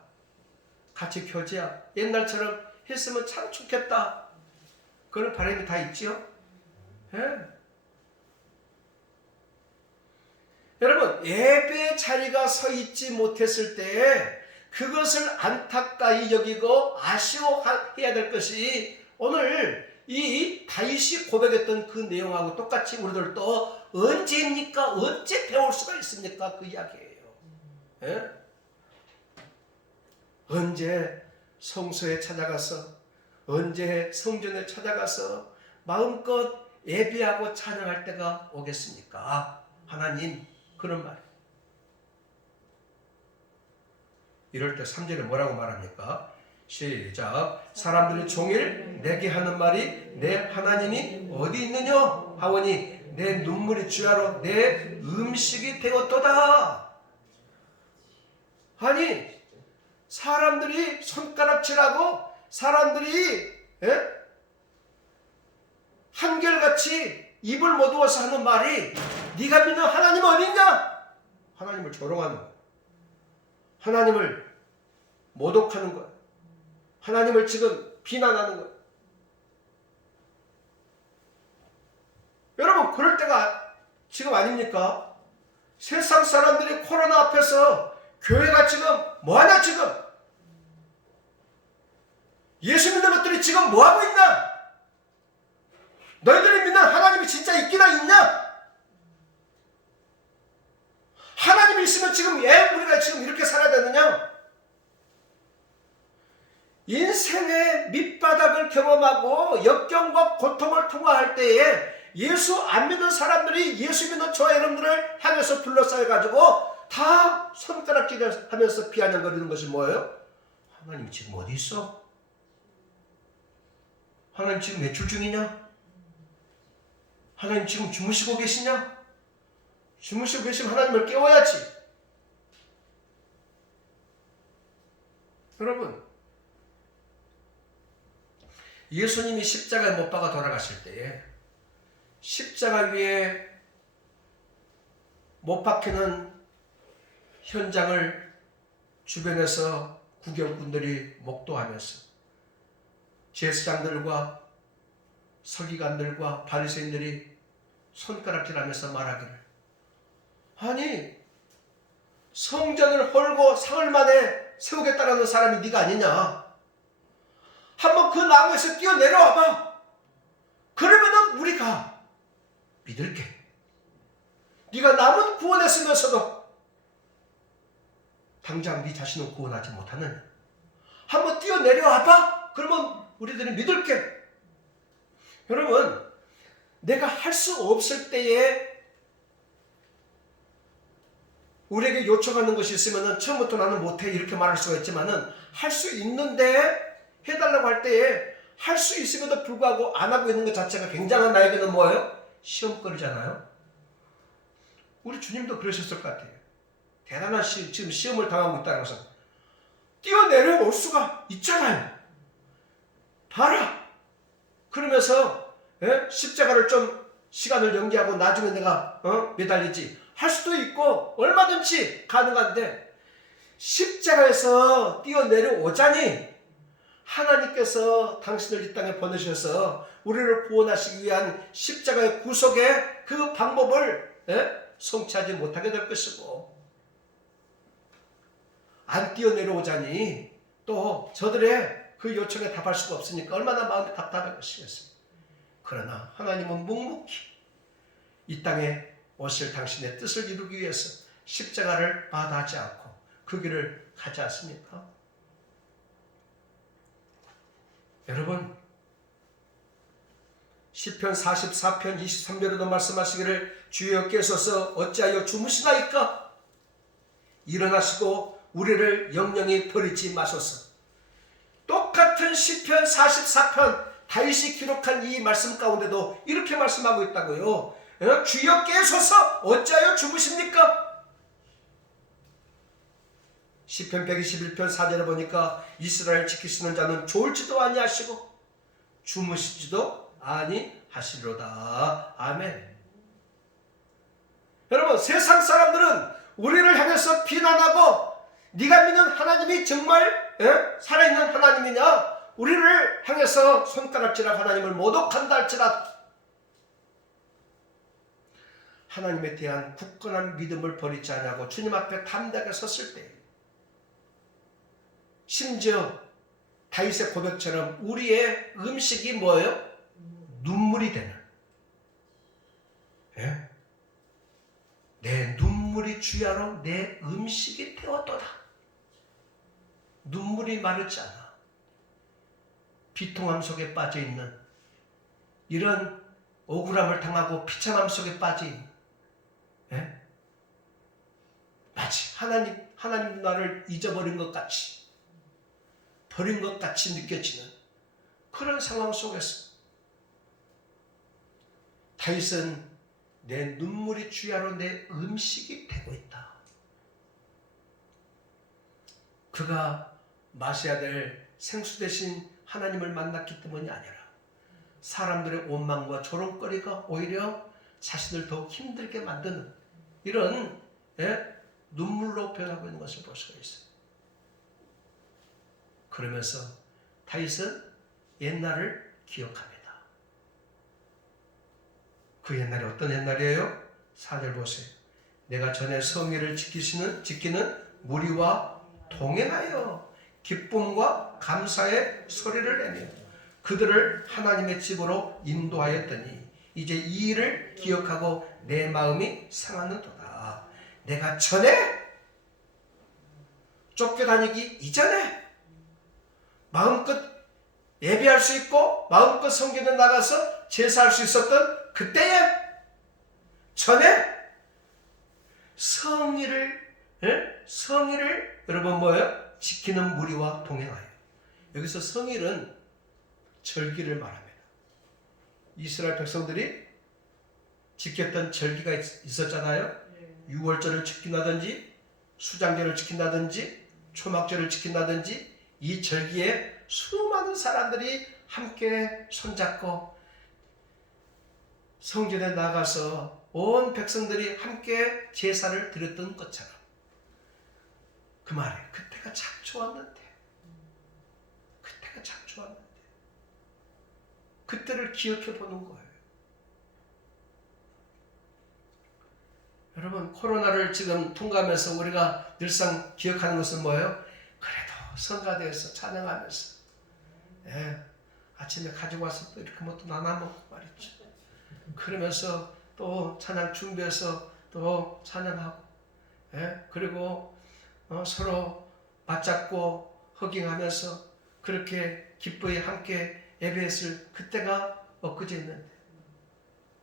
같이 교제하고 옛날처럼 했으면 참 좋겠다. 그런 바람이 다 있지요? 여러분 예배 자리가 서 있지 못했을 때에 그것을 안타까이 여기고 아쉬워해야 될 것이 오늘 이 다윗이 고백했던 그 내용하고 똑같이 우리들도 언제입니까? 언제 배울 수가 있습니까? 그 이야기예요. 언제 성소에 찾아가서 언제 성전에 찾아가서 마음껏 예배하고 찬양할 때가 오겠습니까? 하나님, 그런 말. 이럴 때 3절에 뭐라고 말합니까? 시작. 사람들이 종일 내게 하는 말이 내 하나님이 어디 있느냐 하오니 내 눈물이 주야로 내 음식이 되었도다. 아니, 사람들이 손가락질하고 사람들이 한결같이 입을 못 어서 하는 말이 네가 믿는 하나님 어디 있냐? 하나님을 조롱하는 거야. 하나님을 모독하는 거야. 하나님을 지금 비난하는 거야. 여러분, 그럴 때가 지금 아닙니까? 세상 사람들이 코로나 앞에서 교회가 지금 뭐하냐 지금? 예수 믿는 것들이 지금 뭐하고 있나? 너희들이 믿는 하나님이 진짜 있기나 있냐? 하나님이 있으면 지금 왜 우리가 지금 이렇게 살아야 되느냐? 인생의 밑바닥을 경험하고 역경과 고통을 통과할 때에 예수 안 믿는 사람들이 예수 믿는 저와 여러분들을 향해서 둘러싸여가지고 다 손가락질을 하면서 비아냥거리는 것이 뭐예요? 하나님 지금 어디 있어? 하나님 지금 외출 중이냐? 하나님 지금 주무시고 계시냐? 주무시고 계시면 하나님을 깨워야지. 여러분, 예수님이 십자가에 못 박아 돌아가실 때에 십자가 위에 못 박히는 현장을 주변에서 구경꾼들이 목도하면서 제사장들과 서기관들과 바리새인들이 손가락질하면서 말하기를, 아니 성전을 헐고 사흘 만에 세우겠다라는 사람이 네가 아니냐? 한번 그 나무에서 뛰어내려와봐. 그러면은 우리가 믿을게. 네가 남은 구원했으면서도 당장 네 자신은 구원하지 못하느냐? 한번 뛰어내려와봐. 그러면 우리들이 믿을게. 여러분, 내가 할 수 없을 때에 우리에게 요청하는 것이 있으면 처음부터 나는 못해 이렇게 말할 수가 있지만은 할 수 있는데 해달라고 할 때에 할 수 있음에도 불구하고 안 하고 있는 것 자체가 굉장한 나에게는 뭐예요? 시험거리잖아요. 우리 주님도 그러셨을 것 같아요. 대단한 지금 시험을 당하고 있다는 것은 뛰어내려올 수가 있잖아요. 봐라. 그러면서 십자가를 좀 시간을 연기하고 나중에 내가 매달리지 할 수도 있고 얼마든지 가능한데 십자가에서 뛰어내려오자니 하나님께서 당신을 이 땅에 보내셔서 우리를 구원하시기 위한 십자가의 구속의 그 방법을 성취하지 못하게 될 것이고, 안 뛰어내려오자니 또 저들의 그 요청에 답할 수가 없으니까 얼마나 마음이 답답할 것이겠습니까? 그러나 하나님은 묵묵히 이 땅에 오실 당신의 뜻을 이루기 위해서 십자가를 마다하지 않고 그 길을 가지 않습니까? 여러분, 시편 44편 23절에도 말씀하시기를 주여 께서서 어찌하여 주무시나이까? 일어나시고 우리를 영영히 버리지 마소서. 똑같은 시편 44편 다윗이 기록한 이 말씀 가운데도 이렇게 말씀하고 있다고요. 주여 깨소서 어찌하여 주무십니까? 시편 121편 4절에 보니까 이스라엘 지키시는 자는 졸지도 아니하시고 주무시지도 아니하시리로다. 아멘. 여러분, 세상 사람들은 우리를 향해서 비난하고 네가 믿는 하나님이 정말 살아있는 하나님이냐? 우리를 향해서 손가락질하고 하나님을 모독한다 할지라도 하나님에 대한 굳건한 믿음을 버리지 않냐고 주님 앞에 담대하게 섰을 때, 심지어 다윗의 고백처럼 우리의 음식이 뭐예요? 눈물이 되는, 내 눈물이 주야로 내 음식이 되었도다. 눈물이 마르지 않아. 비통함 속에 빠져 있는 이런 억울함을 당하고 비참함 속에 빠진 예? 마치 하나님 나를 잊어버린 것 같이 버린 것 같이 느껴지는 그런 상황 속에서 다윗은 내 눈물이 주야로 내 음식이 되고 있다. 그가 마셔야 될 생수 대신 하나님을 만났기 때문이 아니라 사람들의 원망과 조롱거리가 오히려 자신을 더욱 힘들게 만드는 이런 눈물로 변하고 있는 것을 볼 수가 있어요. 그러면서 다윗은 옛날을 기억합니다. 그 옛날이 어떤 옛날이에요? 4절 보세요. 내가 전에 성의를 지키는 무리와 동행하여 기쁨과 감사의 소리를 내며 그들을 하나님의 집으로 인도하였더니 이제 이 일을 기억하고 내 마음이 상하는도다. 내가 전에 쫓겨다니기 이전에 마음껏 예배할 수 있고 마음껏 성전에 나가서 제사할 수 있었던 그때에 전에 성의를 여러분 뭐예요? 지키는 무리와 동행하여. 여기서 성일은 절기를 말합니다. 이스라엘 백성들이 지켰던 절기가 있었잖아요. 유월절을 지킨다든지 수장절을 지킨다든지 초막절을 지킨다든지 이 절기에 수많은 사람들이 함께 손잡고 성전에 나가서 온 백성들이 함께 제사를 드렸던 것처럼 그 말에 그때가 참 좋았는데 그때를 기억해 보는 거예요. 여러분 코로나를 지금 통과하면서 우리가 늘상 기억하는 것은 뭐예요? 그래도 성가대에서 찬양하면서 아침에 가지고 와서 또 이렇게 뭐 또 나눠 먹고 말이죠. 그러면서 또 찬양 준비해서 또 찬양하고 그리고 서로 맞잡고 허깅하면서 그렇게 기쁘게 함께 예배했을 그때가 엊그제였는데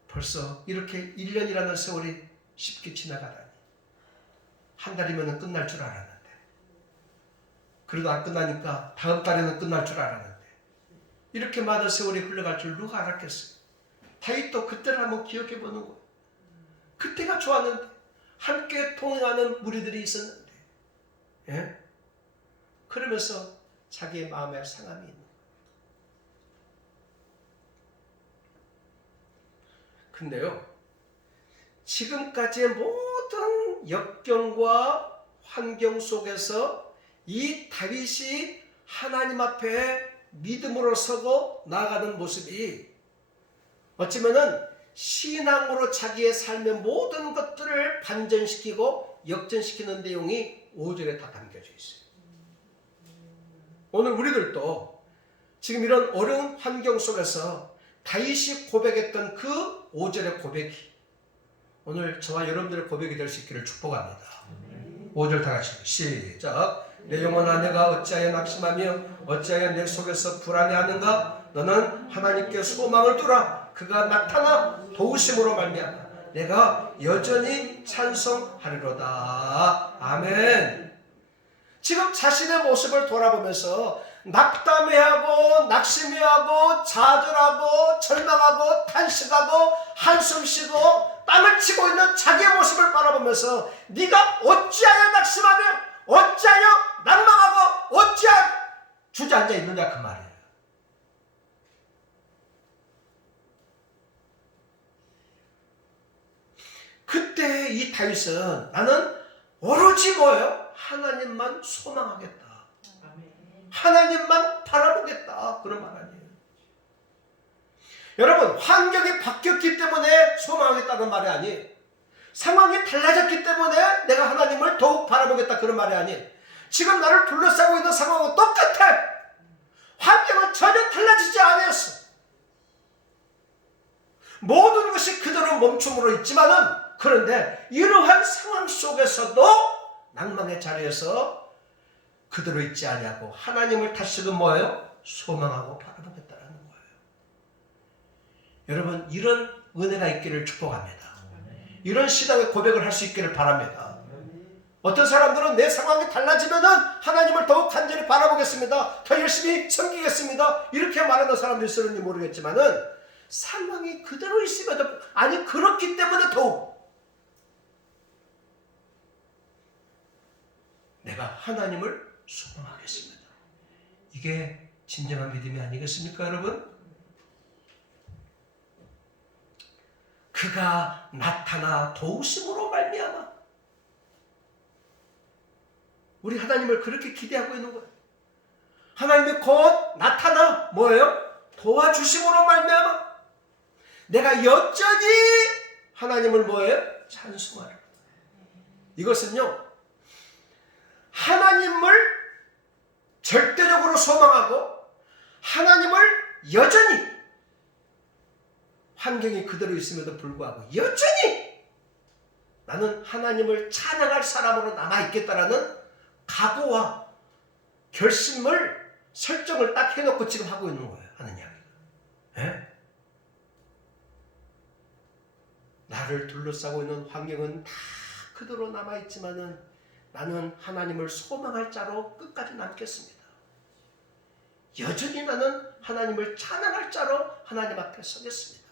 벌써 이렇게 1년이라는 세월이 쉽게 지나가다니 한 달이면 끝날 줄 알았는데 그래도 안 끝나니까 다음 달에는 끝날 줄 알았는데 이렇게 많은 세월이 흘러갈 줄 누가 알았겠어요. 다윗도 그때를 한번 기억해 보는 거예요. 그때가 좋았는데 함께 동행하는 무리들이 있었는데 그러면서 자기의 마음에 상함이 있는 거예요. 근데요 지금까지의 모든 역경과 환경 속에서 이 다윗이 하나님 앞에 믿음으로 서고 나아가는 모습이 어쩌면은 신앙으로 자기의 삶의 모든 것들을 반전시키고 역전시키는 내용이 5절에 다 담겨져 있어요. 오늘 우리들도 지금 이런 어려운 환경 속에서 다윗이 고백했던 그 5절의 고백이 오늘 저와 여러분들의 고백이 될 수 있기를 축복합니다. 5절 다 같이 시작. 내 영혼아 내가 어찌하여 낙심하며 어찌하여 내 속에서 불안해하는가? 너는 하나님께 소망을 두라. 그가 나타나 도우심으로 말미암아 내가 여전히 찬송하리로다. 아멘. 지금 자신의 모습을 돌아보면서 낙담해하고 낙심해하고 좌절하고 절망하고 탄식하고 한숨 쉬고 땀을 치고 있는 자기의 모습을 바라보면서 네가 어찌하여 낙심하며 어찌하여 낭망하고 어찌하여 주저앉아 있느냐 그 말이에요. 그때 이 다윗은 나는 오로지 뭐예요? 하나님만 소망하겠다. 하나님만 바라보겠다. 그런 말 아니에요. 여러분 환경이 바뀌었기 때문에 소망하겠다는 말이 아니에요. 상황이 달라졌기 때문에 내가 하나님을 더욱 바라보겠다 그런 말이 아니에요. 지금 나를 둘러싸고 있는 상황은 똑같아. 환경은 전혀 달라지지 않았어. 모든 것이 그대로 멈춤으로 있지만은 그런데 이러한 상황 속에서도 낭망의 자리에서 그대로 있지 아니하고 하나님을 다시금 뭐예요? 소망하고 바라보겠다라는 거예요. 여러분, 이런 은혜가 있기를 축복합니다. 이런 신앙의 고백을 할 수 있기를 바랍니다. 어떤 사람들은 내 상황이 달라지면은 하나님을 더욱 간절히 바라보겠습니다. 더 열심히 섬기겠습니다. 이렇게 말하는 사람도 있을지 모르겠지만은 상황이 그대로 있음에도, 아니 그렇기 때문에 더욱 내가 하나님을 소망하겠습니다. 이게 진정한 믿음이 아니겠습니까, 여러분? 그가 나타나 도우심으로 말미암아. 우리 하나님을 그렇게 기대하고 있는 거예요. 하나님이 곧 나타나 뭐예요? 도와주심으로 말미암아 내가 여전히 하나님을 뭐예요? 찬송하라. 이것은요, 하나님을 절대적으로 소망하고 하나님을 여전히, 환경이 그대로 있음에도 불구하고 여전히 나는 하나님을 찬양할 사람으로 남아있겠다라는 각오와 결심을, 설정을 딱 해놓고 지금 하고 있는 거예요. 하는 이야기가. 예? 나를 둘러싸고 있는 환경은 다 그대로 남아있지만은 나는 하나님을 소망할 자로 끝까지 남겠습니다. 여전히 나는 하나님을 찬양할 자로 하나님 앞에 서겠습니다.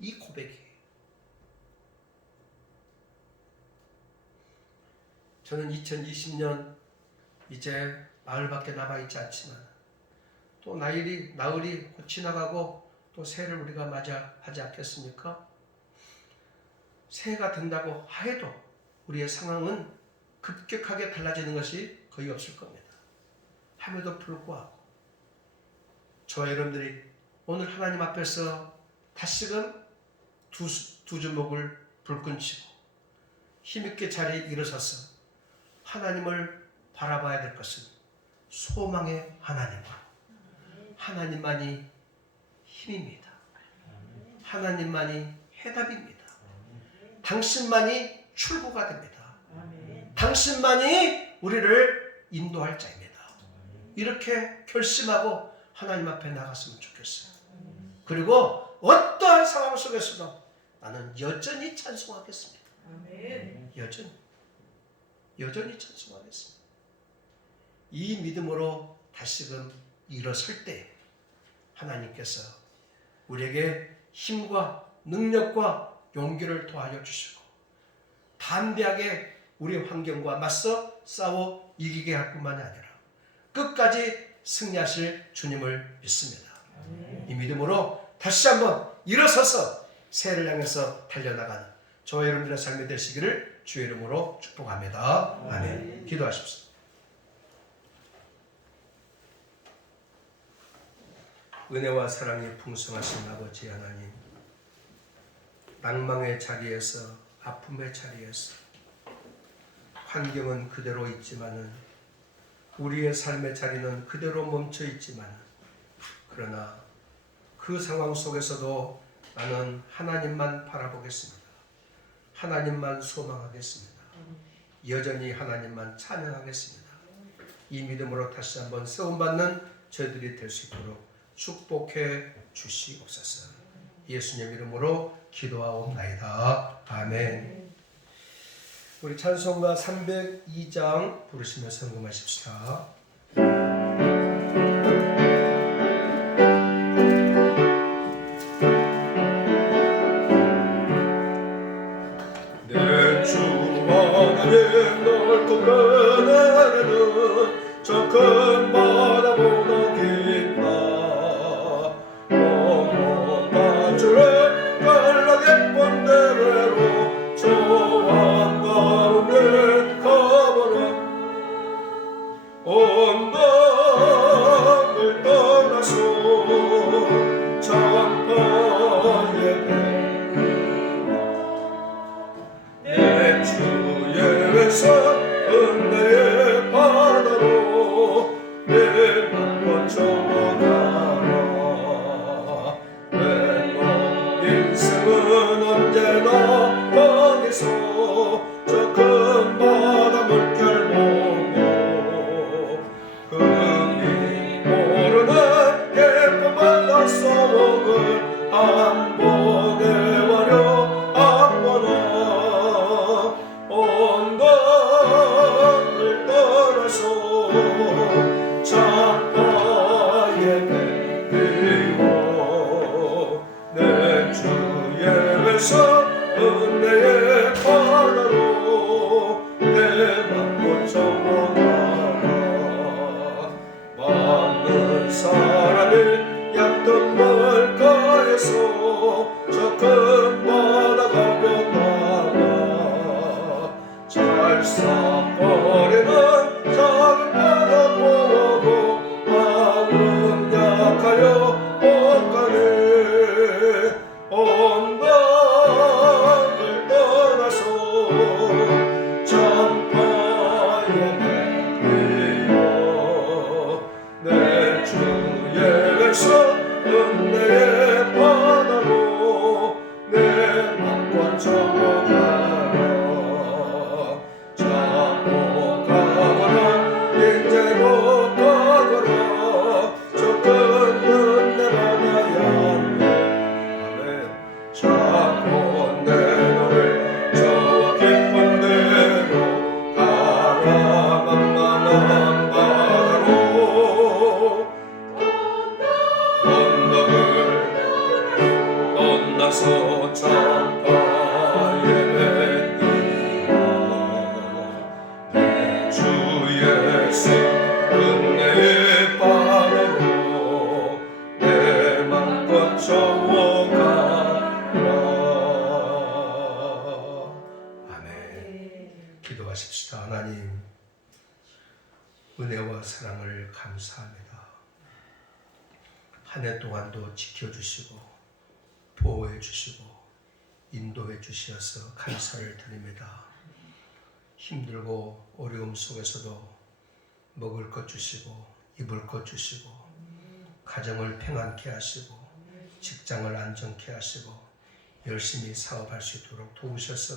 이 고백이에요. 저는 2020년 이제 마을밖에 남아있지 않지만 또 나흘이 곧 지나가고 또 새해를 우리가 맞이하지 않겠습니까? 새해가 된다고 해도 우리의 상황은 급격하게 달라지는 것이 거의 없을 겁니다. 함에도 불구하고 저와 여러분들이 오늘 하나님 앞에서 다시금 두 주먹을 불끈치고 힘있게 자리에 일어서서 하나님을 바라봐야 될 것은 소망의 하나님과 하나님만이 힘입니다. 하나님만이 해답입니다. 당신만이 출구가 됩니다. 당신만이 우리를 인도할 자입니다. 이렇게 결심하고 하나님 앞에 나갔으면 좋겠어요. 그리고 어떠한 상황 속에서도 나는 여전히 찬송하겠습니다. 여전히 찬송하겠습니다. 이 믿음으로 다시금 일어설 때 하나님께서 우리에게 힘과 능력과 용기를 더하여 주시고 담대하게 우리 환경과 맞서 싸워 이기게 할 뿐만이 아니라 끝까지 승리하실 주님을 믿습니다. 이 믿음으로 다시 한번 일어서서 새해를 향해서 달려나가는 저와 여러분들의 삶이 되시기를 주의 이름으로 축복합니다. 아멘. 기도하십시오. 은혜와 사랑이 풍성하신 아버지 하나님, 낭망의 자리에서, 아픔의 자리에서 환경은 그대로 있지만은 우리의 삶의 자리는 그대로 멈춰 있지만, 그러나 그 상황 속에서도 나는 하나님만 바라보겠습니다. 하나님만 소망하겠습니다. 여전히 하나님만 찬양하겠습니다. 이 믿음으로 다시 한번 세움받는 저희들이 될 수 있도록 축복해 주시옵소서. 예수님 이름으로 기도하옵나이다. 아멘. 우리 찬송가 302장 부르시며 성금하십시다. 내 주 하나님 넓고 큰 은혜는 저 큰 바다보다 깊다. 먼 주를 갈라게 번대로 저 한가운데 가보라. 언덕을 떠나서 장파에 내 주의 외사 은혜의 바다로 내 맘 거쳐가라. 내 인생은 언제나 거기서 저 큰 바다 물결 보고 그 은혜와 사랑을 감사합니다. 한 해 동안도 지켜주시고 보호해 주시고 인도해 주셔서 감사를 드립니다. 힘들고 어려움 속에서도 먹을 것 주시고 입을 것 주시고 가정을 평안케 하시고 직장을 안정케 하시고 열심히 사업할 수 있도록 도우셔서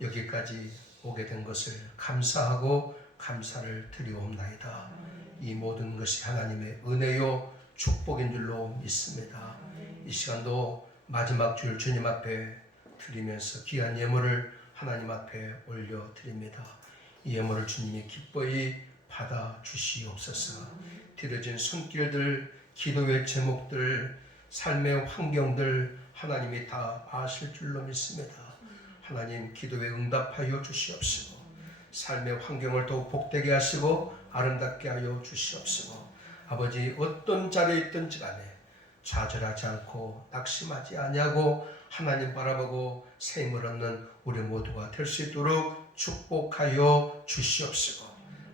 여기까지 오게 된 것을 감사하고 감사를 드리옵나이다. 이 모든 것이 하나님의 은혜요 축복인 줄로 믿습니다. 이 시간도 마지막 주일 주님 앞에 드리면서 귀한 예물을 하나님 앞에 올려드립니다. 이 예물을 주님이 기뻐히 받아 주시옵소서. 드려진 손길들, 기도의 제목들, 삶의 환경들 하나님이 다 아실 줄로 믿습니다. 하나님 기도에 응답하여 주시옵시고 삶의 환경을 더욱 복되게 하시고 아름답게 하여 주시옵시고 아버지 어떤 자리에 있든지 간에 좌절하지 않고 낙심하지 아니하고 하나님 바라보고 새 힘을 얻는 우리 모두가 될 수 있도록 축복하여 주시옵시고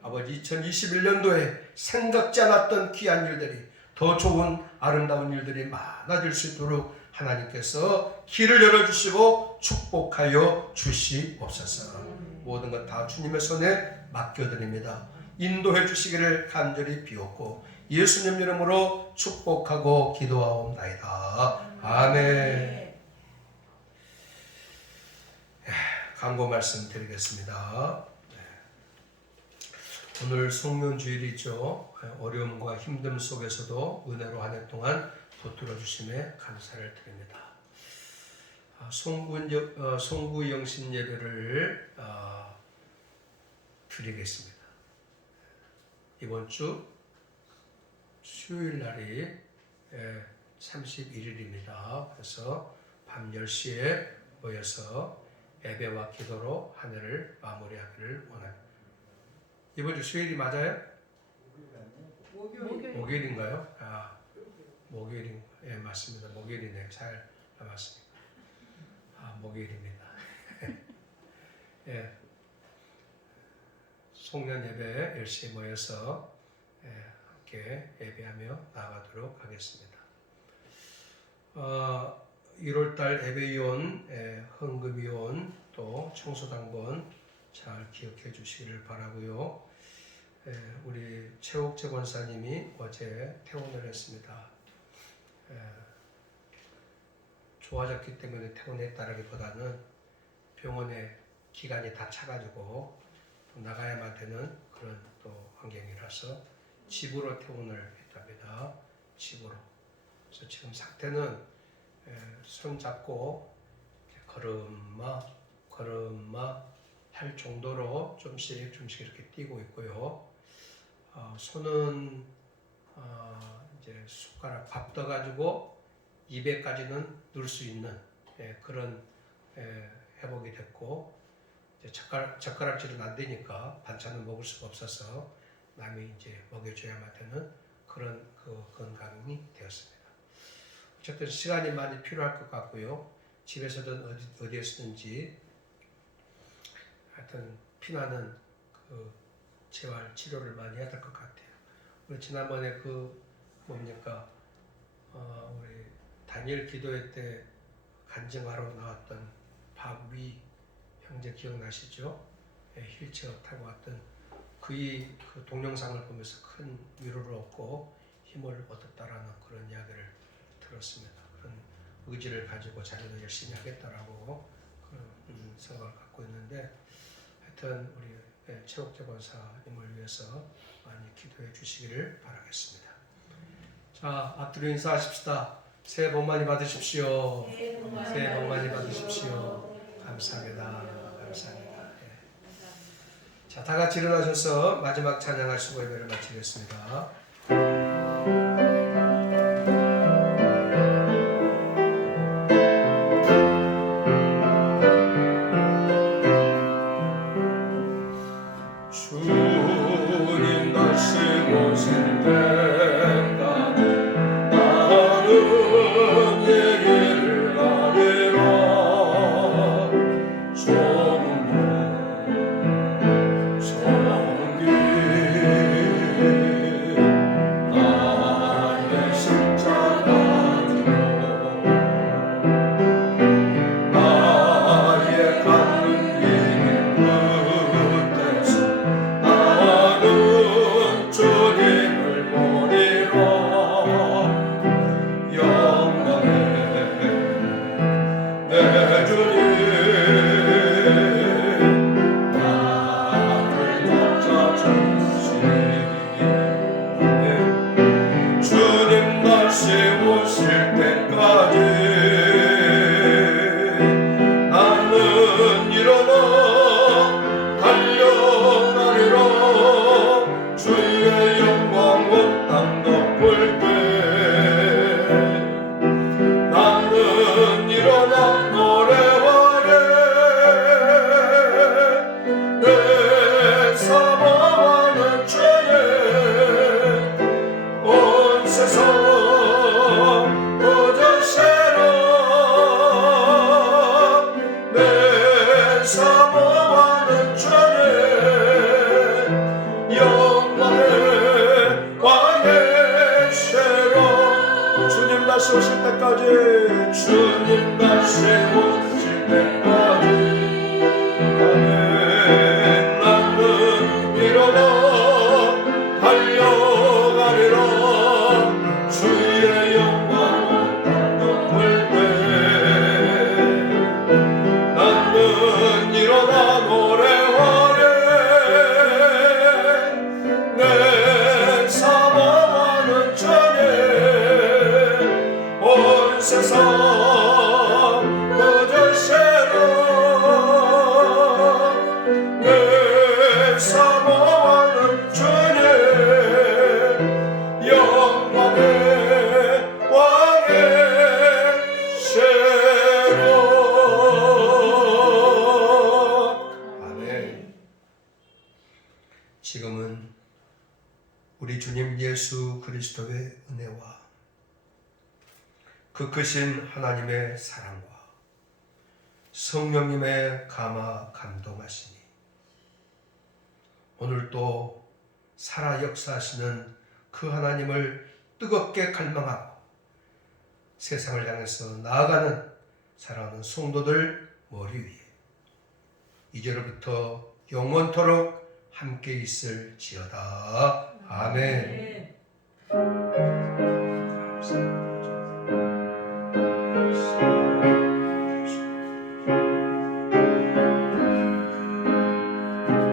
아버지 2021년도에 생각지 않았던 귀한 일들이 더 좋은 아름다운 일들이 많아질 수 있도록 하나님께서 길을 열어주시고 축복하여 주시옵소서. 모든 것 다 주님의 손에 맡겨드립니다. 인도해 주시기를 간절히 비옵고 예수님 이름으로 축복하고 기도하옵나이다. 아멘. 강고 말씀 드리겠습니다. 오늘 송년주일이죠. 어려움과 힘듦 속에서도 은혜로 한 해 동안 붙들어 주심에 감사를 드립니다. 송구영신 예배를 드리겠습니다. 이번 주 수요일 날이 31일입니다. 그래서 밤 10시에 모여서 예배와 기도로 한 해를 마무리하기를 원합니다. 이번 주 수요일이 맞아요? 목요일인가요? 목요일인, 예, 맞습니다. 목요일이네요. 잘 남았습니다. 목요일입니다. 예. 송년 예배 10시에 모여서 함께 예배하며 나아가도록 하겠습니다. 1월달 예배위원, 헌금위원, 또 청소당번 잘 기억해 주시기를 바라고요. 우리 최옥재 권사님이 어제 퇴원을 했습니다. 좋아졌기 때문에 퇴원했다라기보다는 병원에 기간이 다 차가지고 나가야만 되는 그런 또 환경이라서 집으로 퇴원을 했답니다. 집으로. 그래서 지금 상태는 손 잡고 걸음마 할 정도로 좀씩 이렇게 뛰고 있고요. 손은 이제 숟가락 밥 떠가지고 입에까지는 넣을 수 있는 그런 회복이 됐고 이제 젓가락질은 안 되니까 반찬은 먹을 수가 없어서 남이 이제 먹여줘야만 되는 그런 그 건강이 되었습니다. 어쨌든 시간이 많이 필요할 것 같고요. 집에서든 어디에 쓰든지 하여튼 피나는 그 재활 치료를 많이 해야 될 것 같아요. 우리 지난번에 우리 다니엘 기도회 때 간증하러 나왔던 박위 형제 기억나시죠? 휠체어 타고 왔던 그의 그 동영상을 보면서 큰 위로를 얻고 힘을 얻었다라는 그런 이야기를 들었습니다. 그런 의지를 가지고 자기도 열심히 하겠다라고 그런 생각을 갖고 있는데 하여튼 우리 최옥재 권사님을 위해서 많이 기도해 주시기를 바라겠습니다. 자, 앞뒤로 인사하십시다. 새해 복 많이 받으십시오. 새해 복 많이 받으십시오. 감사합니다. 감사합니다. 자, 다 같이 일어나셔서 마지막 찬양하시고 예배를 마치겠습니다. 주님 다시 오실 때까지 나는 얘기를 하리라. 소문 성기 주님 다시 오실 때까지 아멘. 나는 일어나 달려가리라 주의 영광을 덮을 때 나는 일어나 노래하리 내 사망하는 전에 온 세상 거절세로 내 사망하는 전에 영광의 왕의 세로 아멘. 지금은 우리 주님 예수 그리스도의 은혜와 그 크신 하나님의 사랑과 성령님의 감화 감동하시니 오늘도 살아 역사하시는 그 하나님을 뜨겁게 갈망하고 세상을 향해서 나아가는 사랑하는 성도들 머리 위에 이제로부터 영원토록 함께 있을지어다. 아멘.